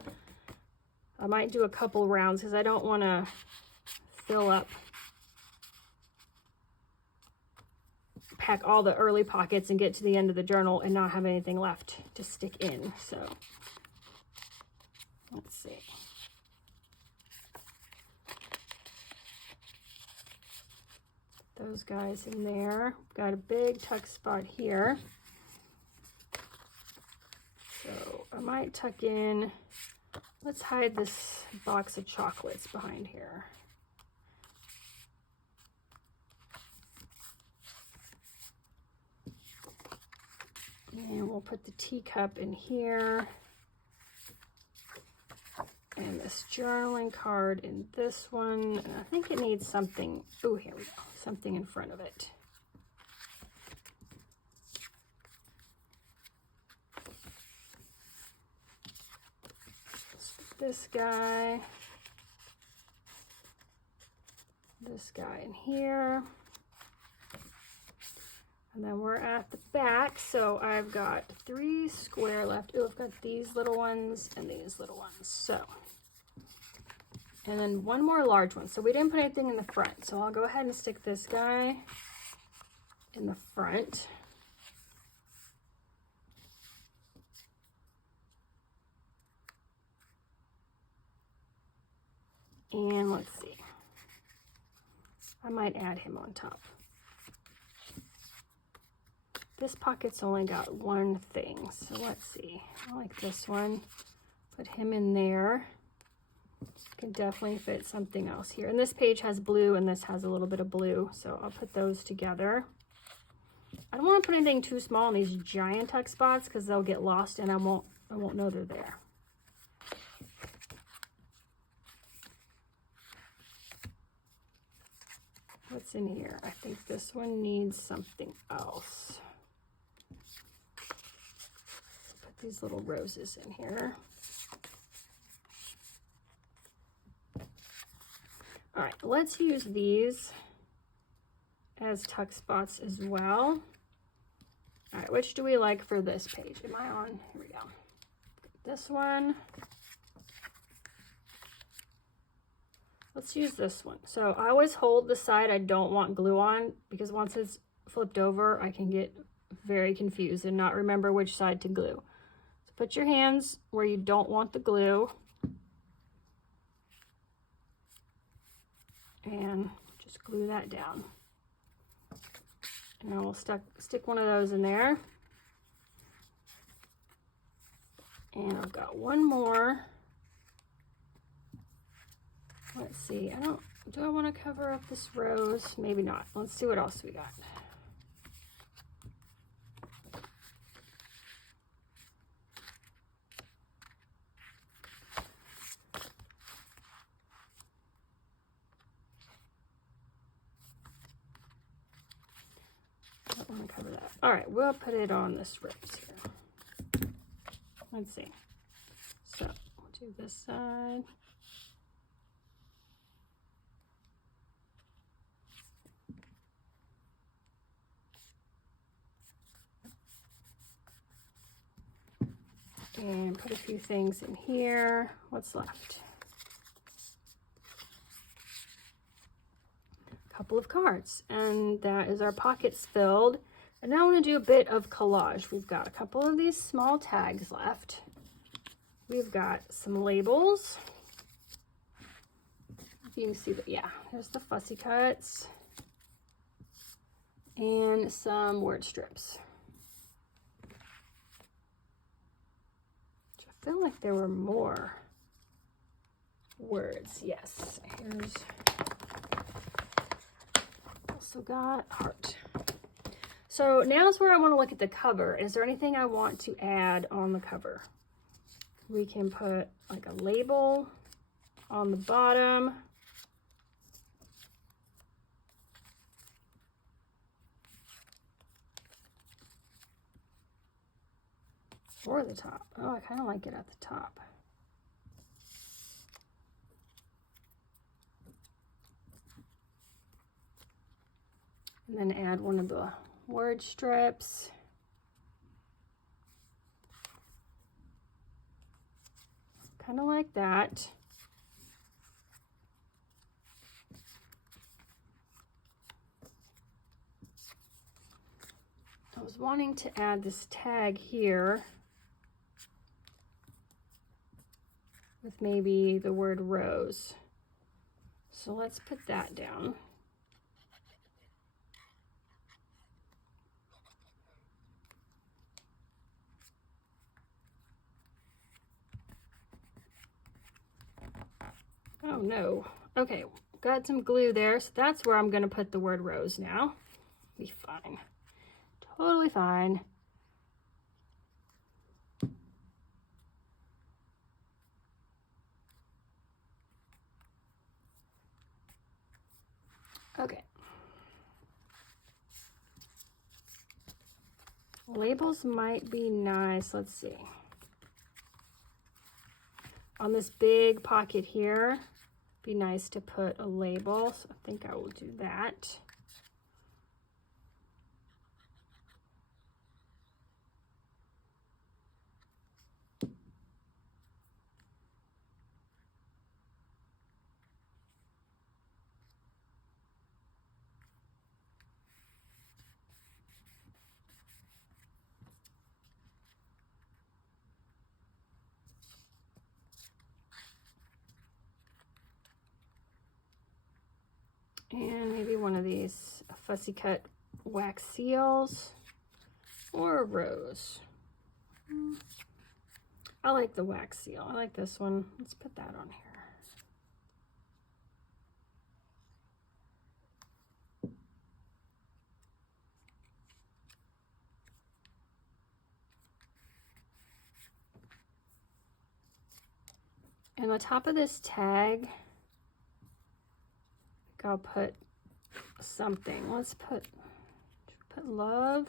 I might do a couple rounds because I don't want to fill up, pack all the early pockets and get to the end of the journal and not have anything left to stick in. So let's see. Those guys in there. Got a big tuck spot here. So I might tuck in, let's hide this box of chocolates behind here. And we'll put the teacup in here. And this journaling card in this one. And I think it needs something. Oh, here we go. Something in front of it. This guy in here. And then we're at the back, so I've got 3 square left. Oh, I've got these little ones and these little ones. So, and then one more large one. So we didn't put anything in the front. So I'll go ahead and stick this guy in the front. And let's see. I might add him on top. This pocket's only got one thing, so let's see. I like this one. Put him in there. Can definitely fit something else here. And this page has blue and this has a little bit of blue, so I'll put those together. I don't want to put anything too small in these giant tuck spots because they'll get lost and I won't know they're there. What's in here? I think this one needs something else. Put these little roses in here. All right, let's use these as tuck spots as well. All right, which do we like for this page? Am I on? Here we go. This one. Let's use this one. So I always hold the side I don't want glue on because once it's flipped over, I can get very confused and not remember which side to glue. So put your hands where you don't want the glue and just glue that down. And I will stick one of those in there. And I've got one more. Let's see, do I want to cover up this rose? Maybe not. Let's see what else we got. I don't want to cover that. All right, we'll put it on this rose here. Let's see. So we'll do this side. And put a few things in here. What's left? A couple of cards, and that is our pockets filled. And now I want to do a bit of collage. We've got a couple of these small tags left. We've got some labels. You can see that, yeah, there's the fussy cuts. And some word strips. I feel like there were more words. Yes, here's also got heart. So now's where I want to look at the cover. Is there anything I want to add on the cover? We can put like a label on the bottom. Or the top. Oh, I kind of like it at the top. And then add one of the word strips. Kind of like that. I was wanting to add this tag here with maybe the word rose. So let's put that down. Oh no. Okay, got some glue there, so that's where I'm gonna put the word rose now. Be fine. Totally fine. Okay. Labels might be nice. Let's see. On this big pocket here, be nice to put a label. So I think I will do that. And maybe one of these fussy cut wax seals or a rose. I like the wax seal. I like this one. Let's put that on here. And on top of this tag, I'll put something. Let's put love.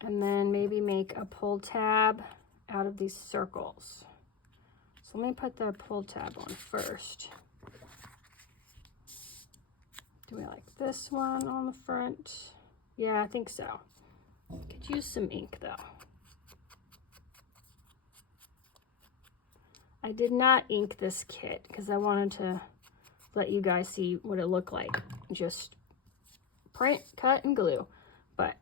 And then maybe make a pull tab out of these circles. So let me put the pull tab on first. Do we like this one on the front? Yeah, I think so. Could use some ink though. I did not ink this kit because I wanted to let you guys see what it looked like. Just print, cut, and glue. But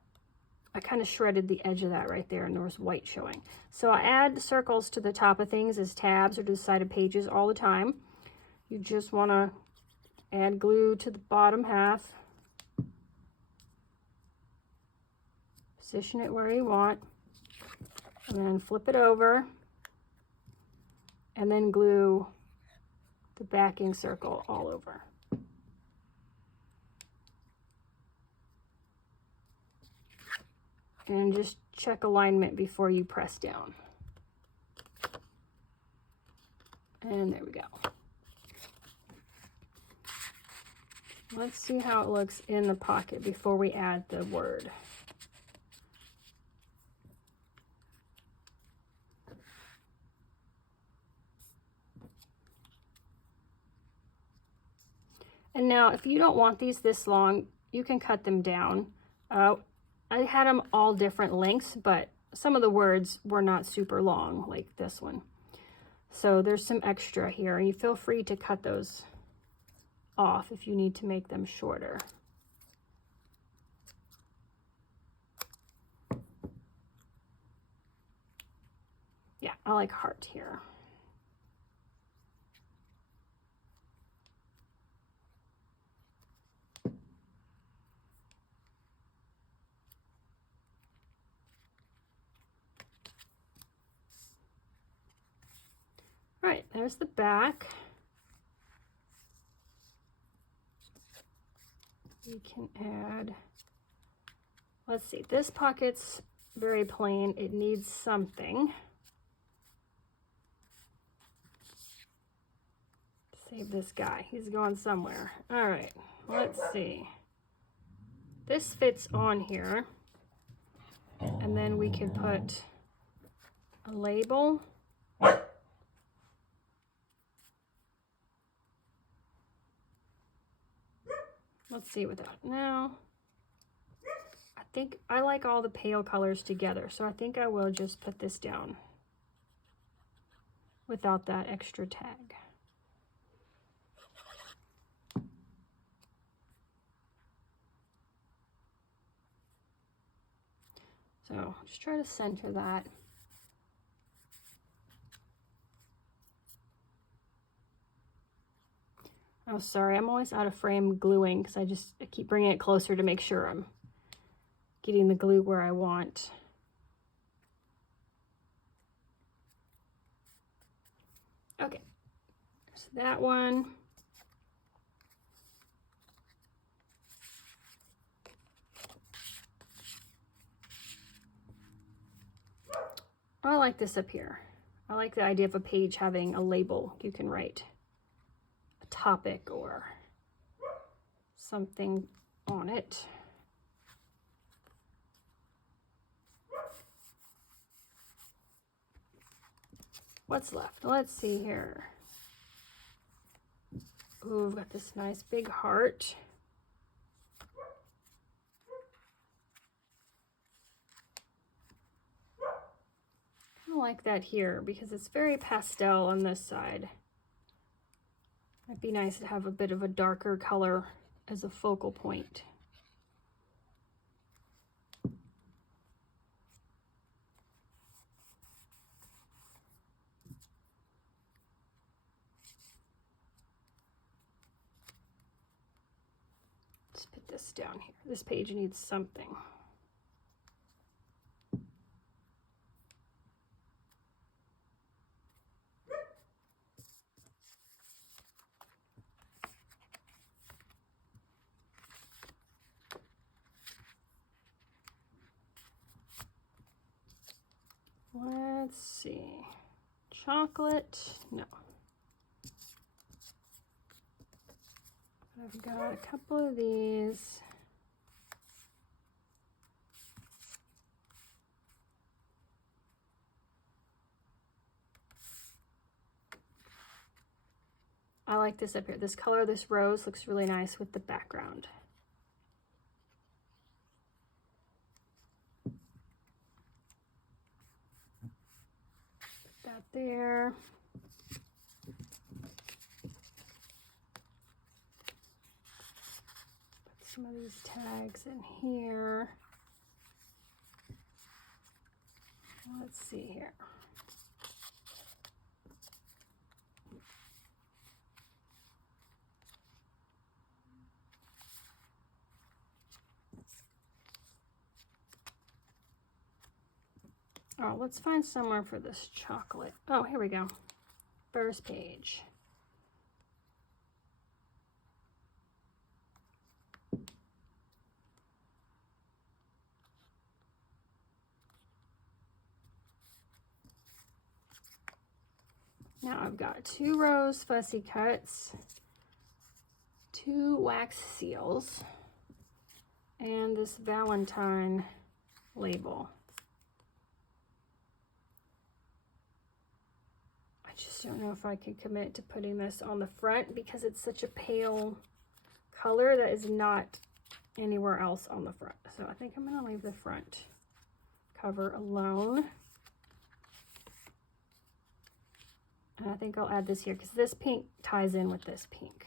I kind of shredded the edge of that right there and there was white showing. So I add circles to the top of things as tabs or to the side of pages all the time. You just want to add glue to the bottom half. Position it where you want. And then flip it over. And then glue the backing circle all over. And just check alignment before you press down. And there we go. Let's see how it looks in the pocket before we add the word. And now, if you don't want these this long, you can cut them down. I had them all different lengths, but some of the words were not super long like this one. So there's some extra here, and you feel free to cut those off if you need to make them shorter. Yeah, I like heart here. All right, there's the back. We can add, let's see, this pocket's very plain. It needs something. Save this guy, he's going somewhere. All right, let's see. This fits on here. And then we can put a label. Let's see with that. Now, I think I like all the pale colors together, so I think I will just put this down without that extra tag. So just try to center that. Oh, sorry, I'm always out of frame gluing because I keep bringing it closer to make sure I'm getting the glue where I want. Okay, so that one. I like this up here. I like the idea of a page having a label. You can write a topic or something on it. What's left? Let's see here. Ooh, we've got this nice big heart. I like that here because it's very pastel on this side. It'd be nice to have a bit of a darker color as a focal point. Let's put this down here. This page needs something. Let's see. Chocolate? No. I've got a couple of these. I like this up here. This color, this rose, looks really nice with the background. Put that there. Put some of these tags in here. Let's see here. Oh, let's find somewhere for this chocolate. Oh, here we go. First page. Now I've got 2 rose fussy cuts, 2 wax seals, and this Valentine label. I just don't know if I can commit to putting this on the front because it's such a pale color that is not anywhere else on the front. So I think I'm going to leave the front cover alone. And I think I'll add this here because this pink ties in with this pink.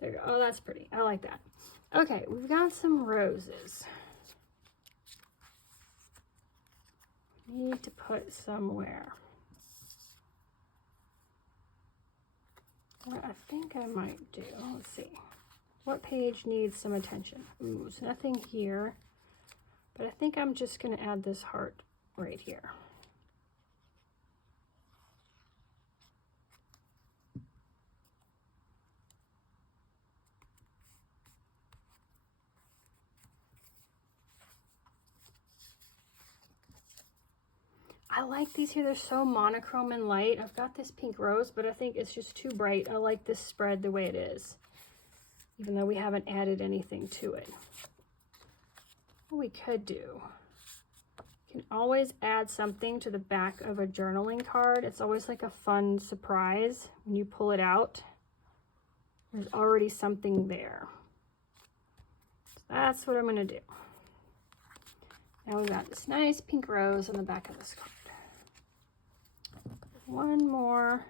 There you go. Oh, that's pretty. I like that. Okay, we've got some roses. Need to put somewhere. What I think I might do, let's see. What page needs some attention? Ooh, there's nothing here. But I think I'm just going to add this heart right here. I like these here. They're so monochrome and light. I've got this pink rose, but I think it's just too bright. I like this spread the way it is, even though we haven't added anything to it. What we could do, you can always add something to the back of a journaling card. It's always like a fun surprise when you pull it out. There's already something there. So that's what I'm going to do. Now we've got this nice pink rose on the back of this card. One more.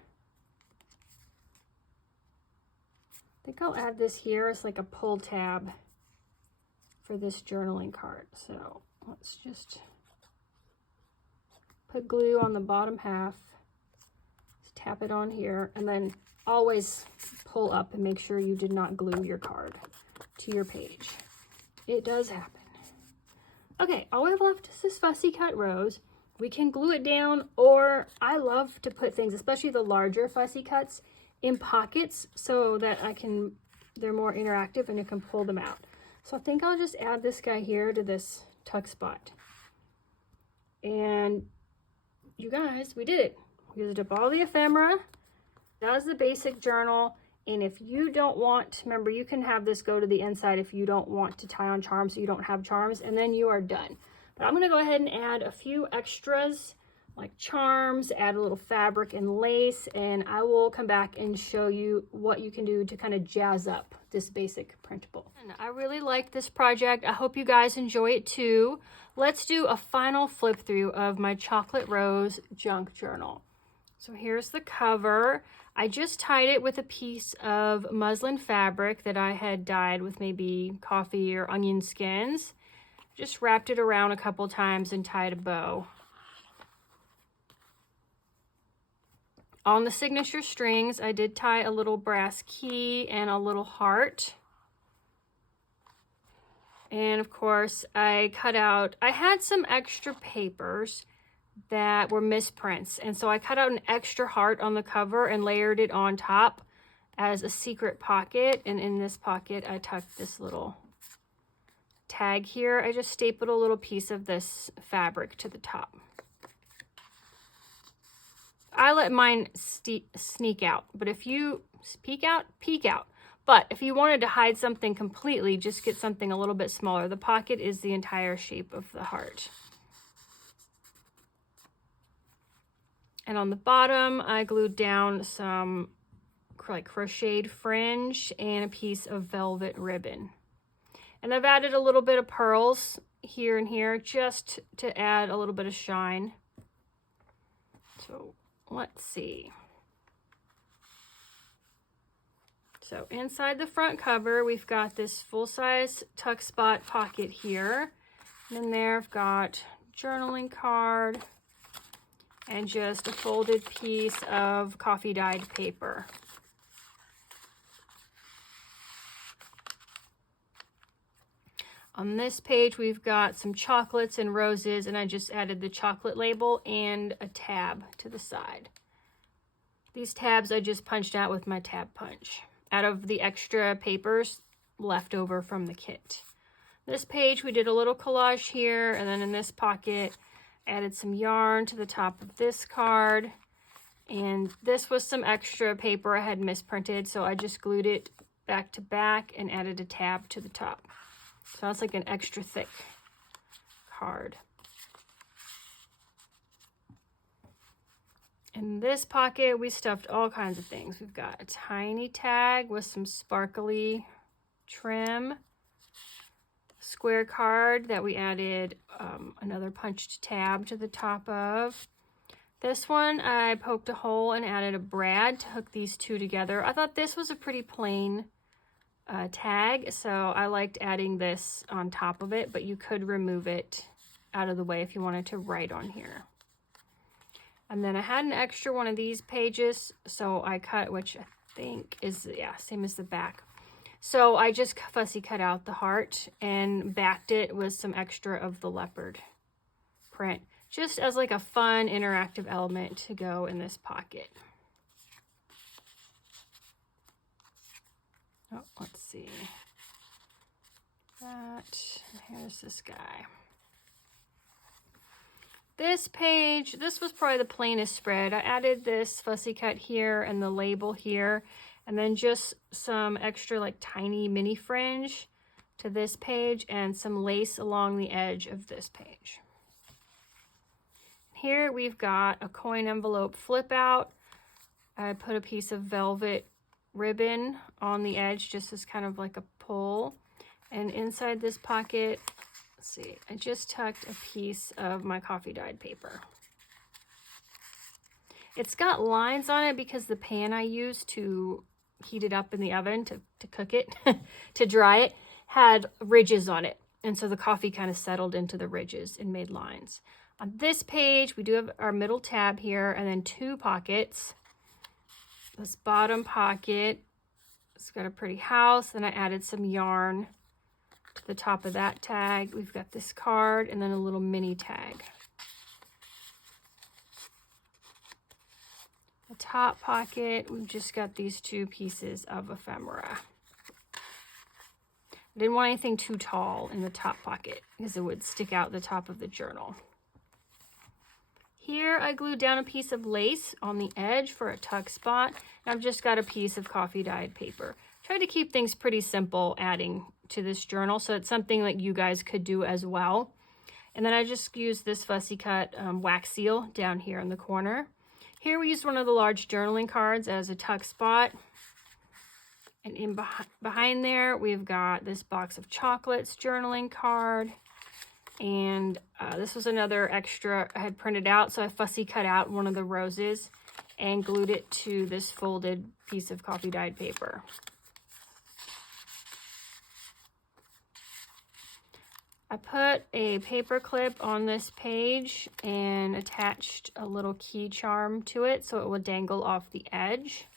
I think I'll add this here as like a pull tab for this journaling card. So let's just put glue on the bottom half. Just tap it on here and then always pull up and make sure you did not glue your card to your page. It does happen. Okay, all we have left is this fussy cut rose. We can glue it down, or I love to put things, especially the larger fussy cuts, in pockets so that they're more interactive and you can pull them out. So I think I'll just add this guy here to this tuck spot. And you guys, we did it. We used up all the ephemera. That was the basic journal. And if you don't want, remember, you can have this go to the inside if you don't want to tie on charms, so you don't have charms, and then you are done. But I'm going to go ahead and add a few extras like charms, add a little fabric and lace, and I will come back and show you what you can do to kind of jazz up this basic printable. And I really like this project. I hope you guys enjoy it too. Let's do a final flip through of my chocolate rose junk journal. So here's the cover. I just tied it with a piece of muslin fabric that I had dyed with maybe coffee or onion skins. Just wrapped it around a couple times and tied a bow. On the signature strings, I did tie a little brass key and a little heart. And of course, I had some extra papers that were misprints, and so I cut out an extra heart on the cover and layered it on top as a secret pocket. And in this pocket, I tucked this little tag here. I just stapled a little piece of this fabric to the top. I let mine sneak out, but if you peek out. But if you wanted to hide something completely, just get something a little bit smaller. The pocket is the entire shape of the heart. And on the bottom, I glued down some like crocheted fringe and a piece of velvet ribbon. And I've added a little bit of pearls here and here just to add a little bit of shine. So let's see. So inside the front cover, we've got this full-size tuck spot pocket here. And in there, I've got journaling card and just a folded piece of coffee dyed paper. On this page, we've got some chocolates and roses, and I just added the chocolate label and a tab to the side. These tabs I just punched out with my tab punch out of the extra papers left over from the kit. This page, we did a little collage here, and then in this pocket, added some yarn to the top of this card. And this was some extra paper I had misprinted, so I just glued it back to back and added a tab to the top. So that's like an extra thick card. In this pocket, we stuffed all kinds of things. We've got a tiny tag with some sparkly trim, square card that we added another punched tab to the top of. This one, I poked a hole and added a brad to hook these two together. I thought this was a pretty plain tag, so I liked adding this on top of it, but you could remove it out of the way if you wanted to write on here. And then I had an extra one of these pages, so I cut, which I think is, yeah, same as the back. So I just fussy cut out the heart and backed it with some extra of the leopard print, just as like a fun interactive element to go in this pocket. Oh, let's see. Here's this guy. This page, this was probably the plainest spread. I added this fussy cut here and the label here, and then just some extra like tiny mini fringe to this page and some lace along the edge of this page. Here we've got a coin envelope flip out. I put a piece of velvet ribbon on the edge just as kind of like a pull. And inside this pocket, let's see, I just tucked a piece of my coffee dyed paper. It's got lines on it because the pan I used to heat it up in the oven to cook it, to dry it, had ridges on it. And so the coffee kind of settled into the ridges and made lines. On this page, we do have our middle tab here and then two pockets. This bottom pocket, it's got a pretty house. Then I added some yarn to the top of that tag. We've got this card and then a little mini tag. The top pocket, we've just got these two pieces of ephemera. I didn't want anything too tall in the top pocket because it would stick out the top of the journal. Here I glued down a piece of lace on the edge for a tuck spot. And I've just got a piece of coffee dyed paper. Tried to keep things pretty simple adding to this journal, so it's something that you guys could do as well. And then I just used this fussy cut wax seal down here in the corner. Here we used one of the large journaling cards as a tuck spot. And in behind there, we've got this box of chocolates journaling card. And this was another extra I had printed out, so I fussy cut out one of the roses and glued it to this folded piece of coffee dyed paper. I put a paper clip on this page and attached a little key charm to it so it would dangle off the edge.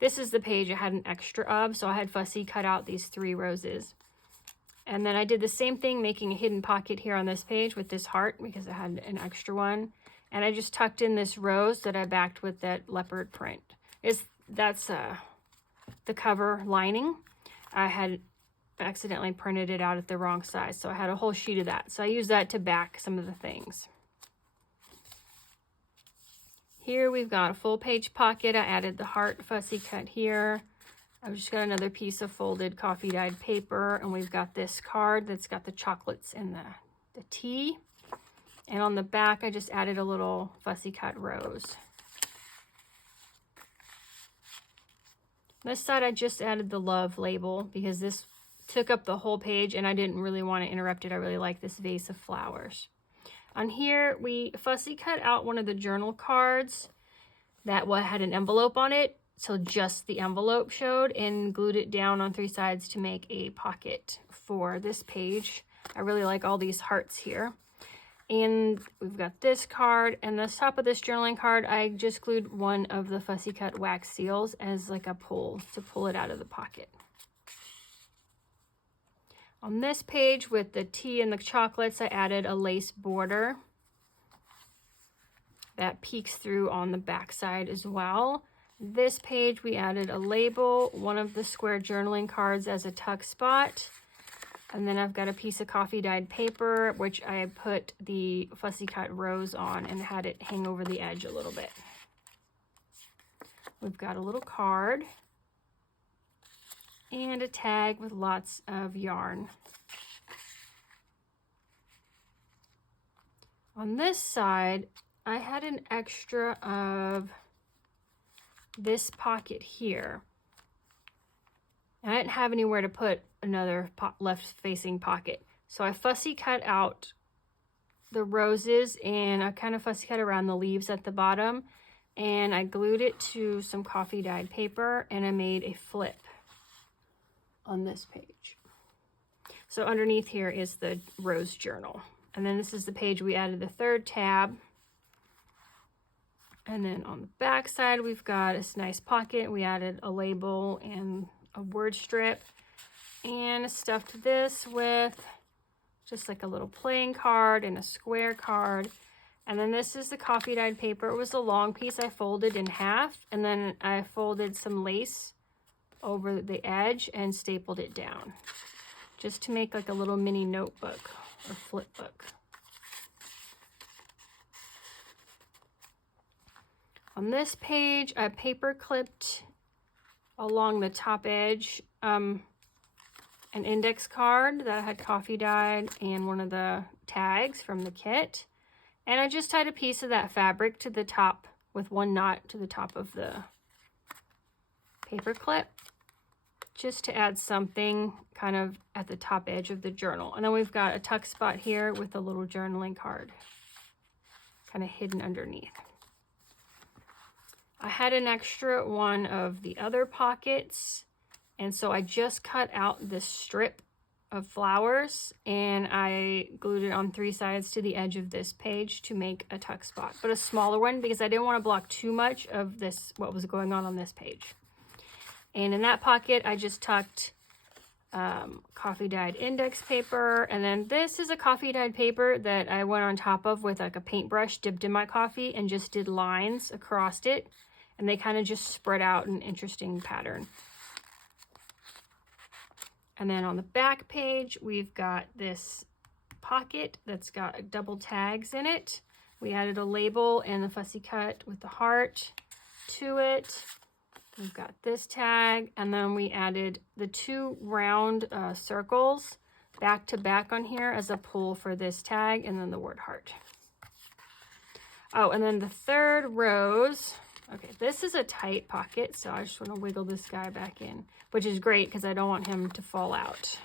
This is the page I had an extra of, so I had fussy cut out these 3 roses. And then I did the same thing, making a hidden pocket here on this page with this heart because I had an extra one. And I just tucked in this rose that I backed with that leopard print. That's the cover lining. I had accidentally printed it out at the wrong size, so I had a whole sheet of that. So I used that to back some of the things. Here we've got a full page pocket. I added the heart fussy cut here. I've just got another piece of folded coffee dyed paper, and we've got this card that's got the chocolates and the tea. And on the back, I just added a little fussy cut rose. This side, I just added the love label because this took up the whole page and I didn't really want to interrupt it. I really like this vase of flowers. On here, we fussy cut out one of the journal cards that had an envelope on it. So just the envelope showed, and glued it down on 3 sides to make a pocket for this page. I really like all these hearts here. And we've got this card, and the top of this journaling card, I just glued one of the fussy cut wax seals as like a pull to pull it out of the pocket. On this page with the tea and the chocolates, I added a lace border that peeks through on the back side as well. This page, we added a label, one of the square journaling cards as a tuck spot. And then I've got a piece of coffee dyed paper, which I put the fussy cut rose on and had it hang over the edge a little bit. We've got a little card. and a tag with lots of yarn. On this side, I had an extra of this pocket here. And I didn't have anywhere to put another left-facing pocket. So I fussy cut out the roses, and I kind of fussy cut around the leaves at the bottom, and I glued it to some coffee dyed paper, and I made a flip on this page. So underneath here is the rose journal. And then this is the page we added the third tab. And then on the back side, we've got this nice pocket. We added a label and a word strip, and stuffed this with just like a little playing card and a square card. And then this is the coffee dyed paper. It was a long piece I folded in half, and then I folded some lace over the edge and stapled it down just to make like a little mini notebook or flip book. On this page, I paper clipped along the top edge an index card that I had coffee dyed and one of the tags from the kit. And I just tied a piece of that fabric to the top with one knot to the top of the paper clip, just to add something kind of at the top edge of the journal. And then we've got a tuck spot here with a little journaling card kind of hidden underneath. I had an extra one of the other pockets, and so I just cut out this strip of flowers and I glued it on 3 sides to the edge of this page to make a tuck spot, but a smaller one because I didn't want to block too much of this, what was going on this page. And in that pocket, I just tucked coffee dyed index paper, and then this is a coffee dyed paper that I went on top of with like a paintbrush dipped in my coffee and just did lines across it, and they kind of just spread out an interesting pattern. And then on the back page, we've got this pocket that's got double tags in it. We added a label and the fussy cut with the heart to it. We've got this tag, and then we added the 2 round circles back to back on here as a pull for this tag, and then the word heart. Oh, and then the third rose. Okay, this is a tight pocket, so I just want to wiggle this guy back in, which is great because I don't want him to fall out.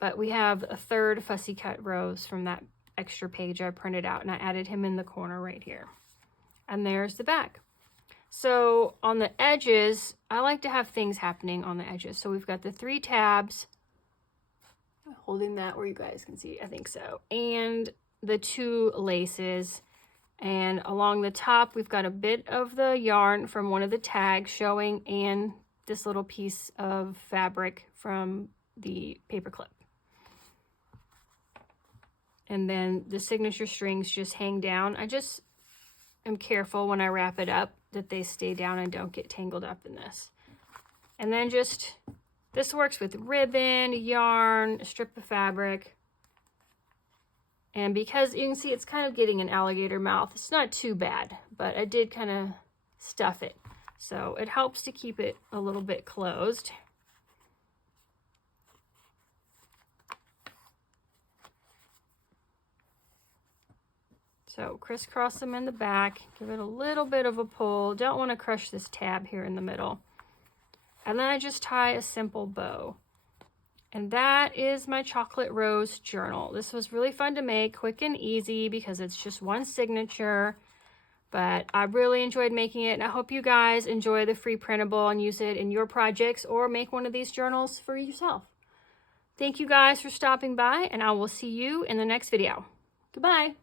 But we have a third fussy cut rose from that extra page I printed out, and I added him in the corner right here. And there's the back. So on the edges, I like to have things happening on the edges. So we've got the 3 tabs, I'm holding that where you guys can see, I think so, and the 2 laces. And along the top, we've got a bit of the yarn from one of the tags showing, and this little piece of fabric from the paper clip. And then the signature strings just hang down. I just am careful when I wrap it up that they stay down and don't get tangled up in this. And then just, this works with ribbon, yarn, a strip of fabric. And because you can see it's kind of getting an alligator mouth, it's not too bad, but I did kind of stuff it. So it helps to keep it a little bit closed. So crisscross them in the back, give it a little bit of a pull. Don't want to crush this tab here in the middle. And then I just tie a simple bow. And that is my chocolate rose journal. This was really fun to make, quick and easy because it's just one signature, but I really enjoyed making it, and I hope you guys enjoy the free printable and use it in your projects or make one of these journals for yourself. Thank you guys for stopping by, and I will see you in the next video. Goodbye.